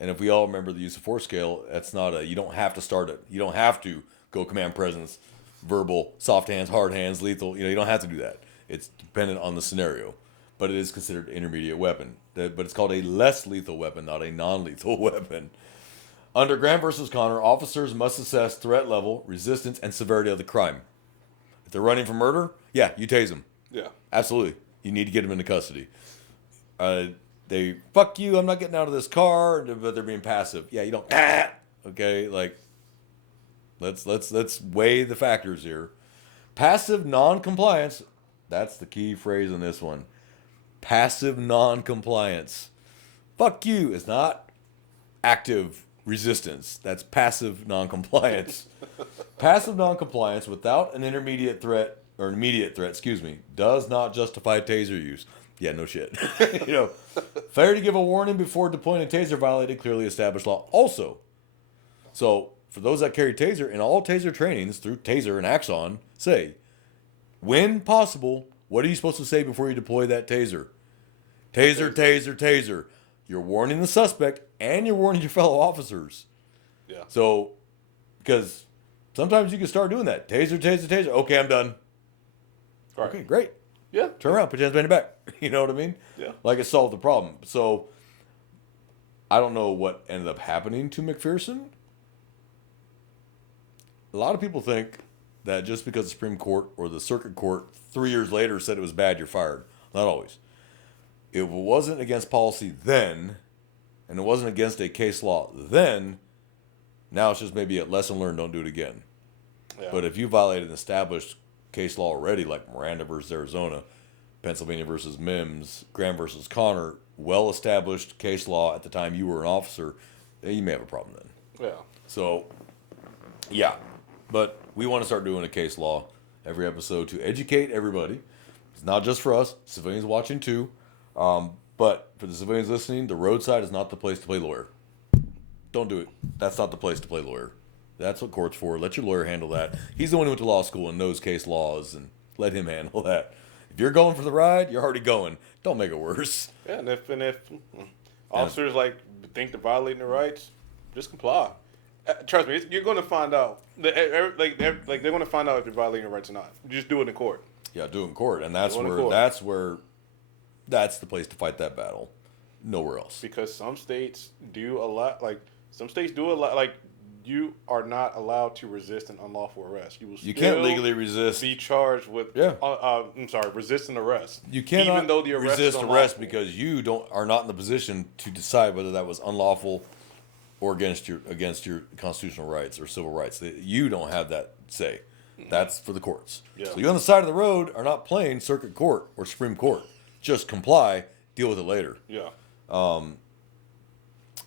And if we all remember the use of force scale, that's not you don't have to start it. You don't have to go command presence, verbal, soft hands, hard hands, lethal. You don't have to do that. It's dependent on the scenario. But it is considered an intermediate weapon. But it's called a less lethal weapon, not a non-lethal weapon. Under Graham versus Connor, officers must assess threat level, resistance, and severity of the crime. If they're running from murder, yeah, you tase them. Yeah. Absolutely. You need to get them into custody. They, fuck you, I'm not getting out of this car, but they're being passive. Yeah, you don't, okay, like, let's weigh the factors here. Passive non-compliance, that's the key phrase in this one. Passive non-compliance. Fuck you, it's not active resistance. That's passive non-compliance. Passive non-compliance without an intermediate threat, or immediate threat, does not justify taser use. Yeah, no shit. Failure to give a warning before deploying a taser violated clearly established law also. So, for those that carry taser, in all taser trainings through Taser and Axon, say, when possible, what are you supposed to say before you deploy that taser? Taser, taser, taser. You're warning the suspect and you're warning your fellow officers. Yeah. So, because sometimes you can start doing that. Taser, taser, taser. Okay, I'm done. All right. Okay, great. Yeah. Turn around, put your hands behind your back. You know what I mean? Yeah. Like it solved the problem. So, I don't know what ended up happening to McPherson. A lot of people think that just because the Supreme Court or the Circuit Court 3 years later said it was bad, you're fired. Not always. If it wasn't against policy then, and it wasn't against a case law then, now it's just maybe a lesson learned, don't do it again. Yeah. But if you violate an established case law already, like Miranda versus Arizona, Pennsylvania versus Mims, Graham versus Connor, well-established case law at the time you were an officer, you may have a problem then. Yeah. So, yeah. But we want to start doing a case law every episode to educate everybody. It's not just for us. Civilians watching too. But for the civilians listening, the roadside is not the place to play lawyer. Don't do it. That's not the place to play lawyer. That's what court's for. Let your lawyer handle that. He's the one who went to law school and knows case laws, and let him handle that. If you're going for the ride, you're already going. Don't make it worse. Yeah, and if officers like think they're violating their rights, just comply. Trust me, you're going to find out. They're going to find out if you're violating your rights or not. Just do it in court. Yeah, do it in court, and that's the place to fight that battle. Nowhere else. Because some states do allow, like you are not allowed to resist an unlawful arrest. You can't legally resist. Be charged with resist an arrest. You cannot even though the arrest resist is arrest because you are not in the position to decide whether that was unlawful or against your constitutional rights or civil rights. You don't have that say. That's for the courts. Yeah. So you on the side of the road are not playing circuit court or Supreme Court. Just comply. Deal with it later. Yeah.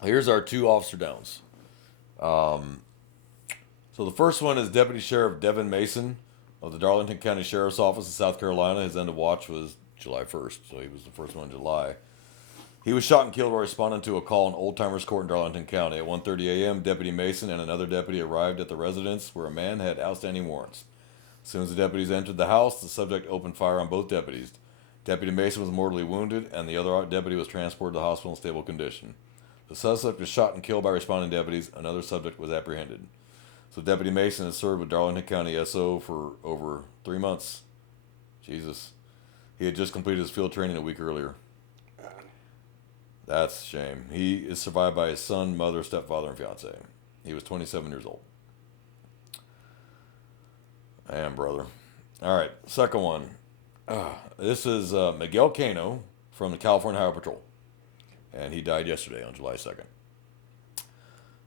Here's our 2 officer downs. So the first one is Deputy Sheriff Devin Mason of the Darlington County Sheriff's Office in South Carolina. His end of watch was July 1st, so he was the first one in July. He was shot and killed while responding to a call in Old Timers Court in Darlington County. At 1:30 a.m., Deputy Mason and another deputy arrived at the residence where a man had outstanding warrants. As soon as the deputies entered the house, the subject opened fire on both deputies. Deputy Mason was mortally wounded, and the other deputy was transported to the hospital in stable condition. The suspect was shot and killed by responding deputies. Another subject was apprehended. So Deputy Mason has served with Darlington County SO for over 3 months. Jesus. He had just completed his field training a week earlier. That's a shame. He is survived by his son, mother, stepfather, and fiance. He was 27 years old. And brother. All right, second one. This is Miguel Cano from the California Highway Patrol. And he died yesterday on July 2nd.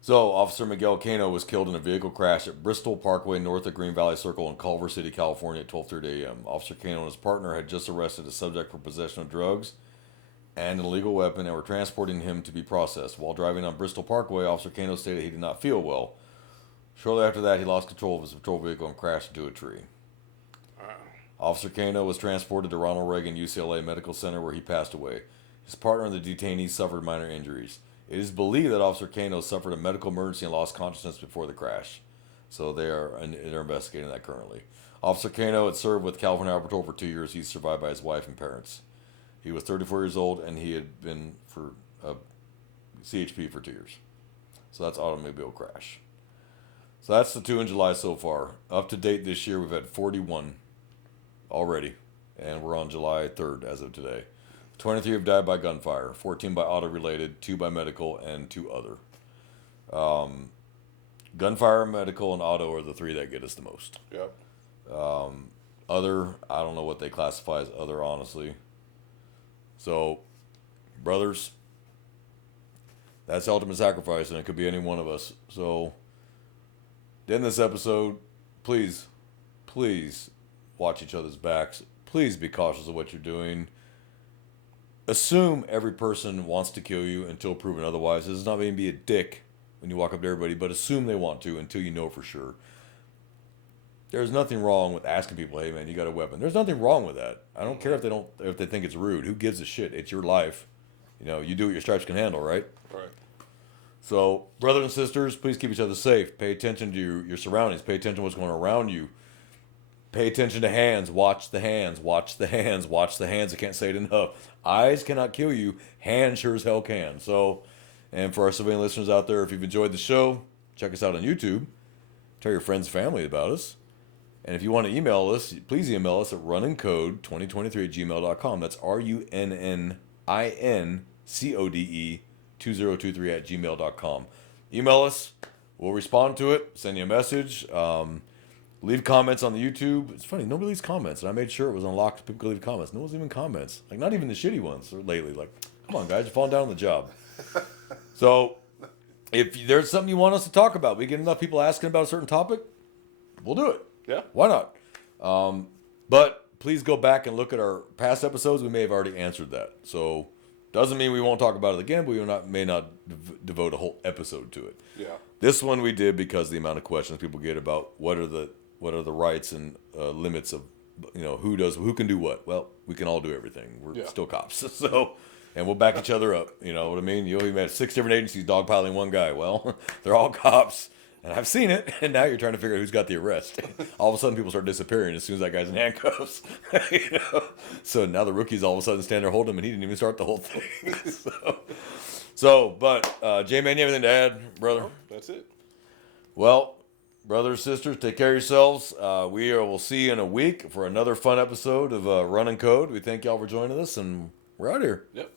So, Officer Miguel Cano was killed in a vehicle crash at Bristol Parkway north of Green Valley Circle in Culver City, California at 12:30 a.m. Officer Cano and his partner had just arrested a subject for possession of drugs and an illegal weapon and were transporting him to be processed. While driving on Bristol Parkway, Officer Cano stated he did not feel well. Shortly after that, he lost control of his patrol vehicle and crashed into a tree. Officer Cano was transported to Ronald Reagan UCLA Medical Center where he passed away. His partner and the detainees suffered minor injuries. It is believed that Officer Cano suffered a medical emergency and lost consciousness before the crash. So they're investigating that currently. Officer Cano had served with California Highway Patrol for 2 years. He's survived by his wife and parents. He was 34 years old and he had been for CHP for 2 years. So that's automobile crash. So that's the 2 in July so far. Up to date this year, we've had 41 already. And we're on July 3rd as of today. 23 have died by gunfire, 14 by auto-related, 2 by medical, and 2 other. Gunfire, medical, and auto are the 3 that get us the most. Yep. Other, I don't know what they classify as other, honestly. So, brothers, that's ultimate sacrifice, and it could be any one of us. So, in this episode, please watch each other's backs. Please be cautious of what you're doing. Assume every person wants to kill you until proven otherwise. This is not going to be a dick when you walk up to everybody, but assume they want to until you know for sure. There's nothing wrong with asking people, "Hey man, you got a weapon?" There's nothing wrong with that. I don't care if they think it's rude. Who gives a shit? It's your life. You do what your stripes can handle, right? Right. So, brothers and sisters, please keep each other safe. Pay attention to your surroundings. Pay attention to what's going on around you. Pay attention to hands. Watch the hands. Watch the hands. Watch the hands. I can't say it enough. Eyes cannot kill you. Hands sure as hell can. So, and for our civilian listeners out there, if you've enjoyed the show, check us out on YouTube. Tell your friends and family about us. And if you want to email us, please email us at runnincode2023@gmail.com. That's RUNNINCODE2023@gmail.com. Email us. We'll respond to it. Send you a message. Leave comments on the YouTube. It's funny, nobody leaves comments, and I made sure it was unlocked. People could leave comments. No one's leaving comments. Like, not even the shitty ones lately. Like, come on, guys, you're falling down on the job. So, if there's something you want us to talk about, we get enough people asking about a certain topic, we'll do it. Yeah. Why not? But please go back and look at our past episodes. We may have already answered that. So, doesn't mean we won't talk about it again, but we may not devote a whole episode to it. Yeah. This one we did because of the amount of questions people get about what are the rights and limits of, who can do what. Well, we can all do everything. We're still cops. So and we'll back each other up. You know what I mean? You've met 6 different agencies dogpiling one guy. Well, they're all cops, and I've seen it. And now you're trying to figure out who's got the arrest. All of a sudden, people start disappearing as soon as that guy's in handcuffs. You know? So now the rookies all of a sudden stand there holding him, and he didn't even start the whole thing. But J-Man, you have anything to add, brother? No, that's it. Well, brothers, sisters, take care of yourselves. We'll see you in a week for another fun episode of Runnin' Code. We thank y'all for joining us, and we're out here. Yep.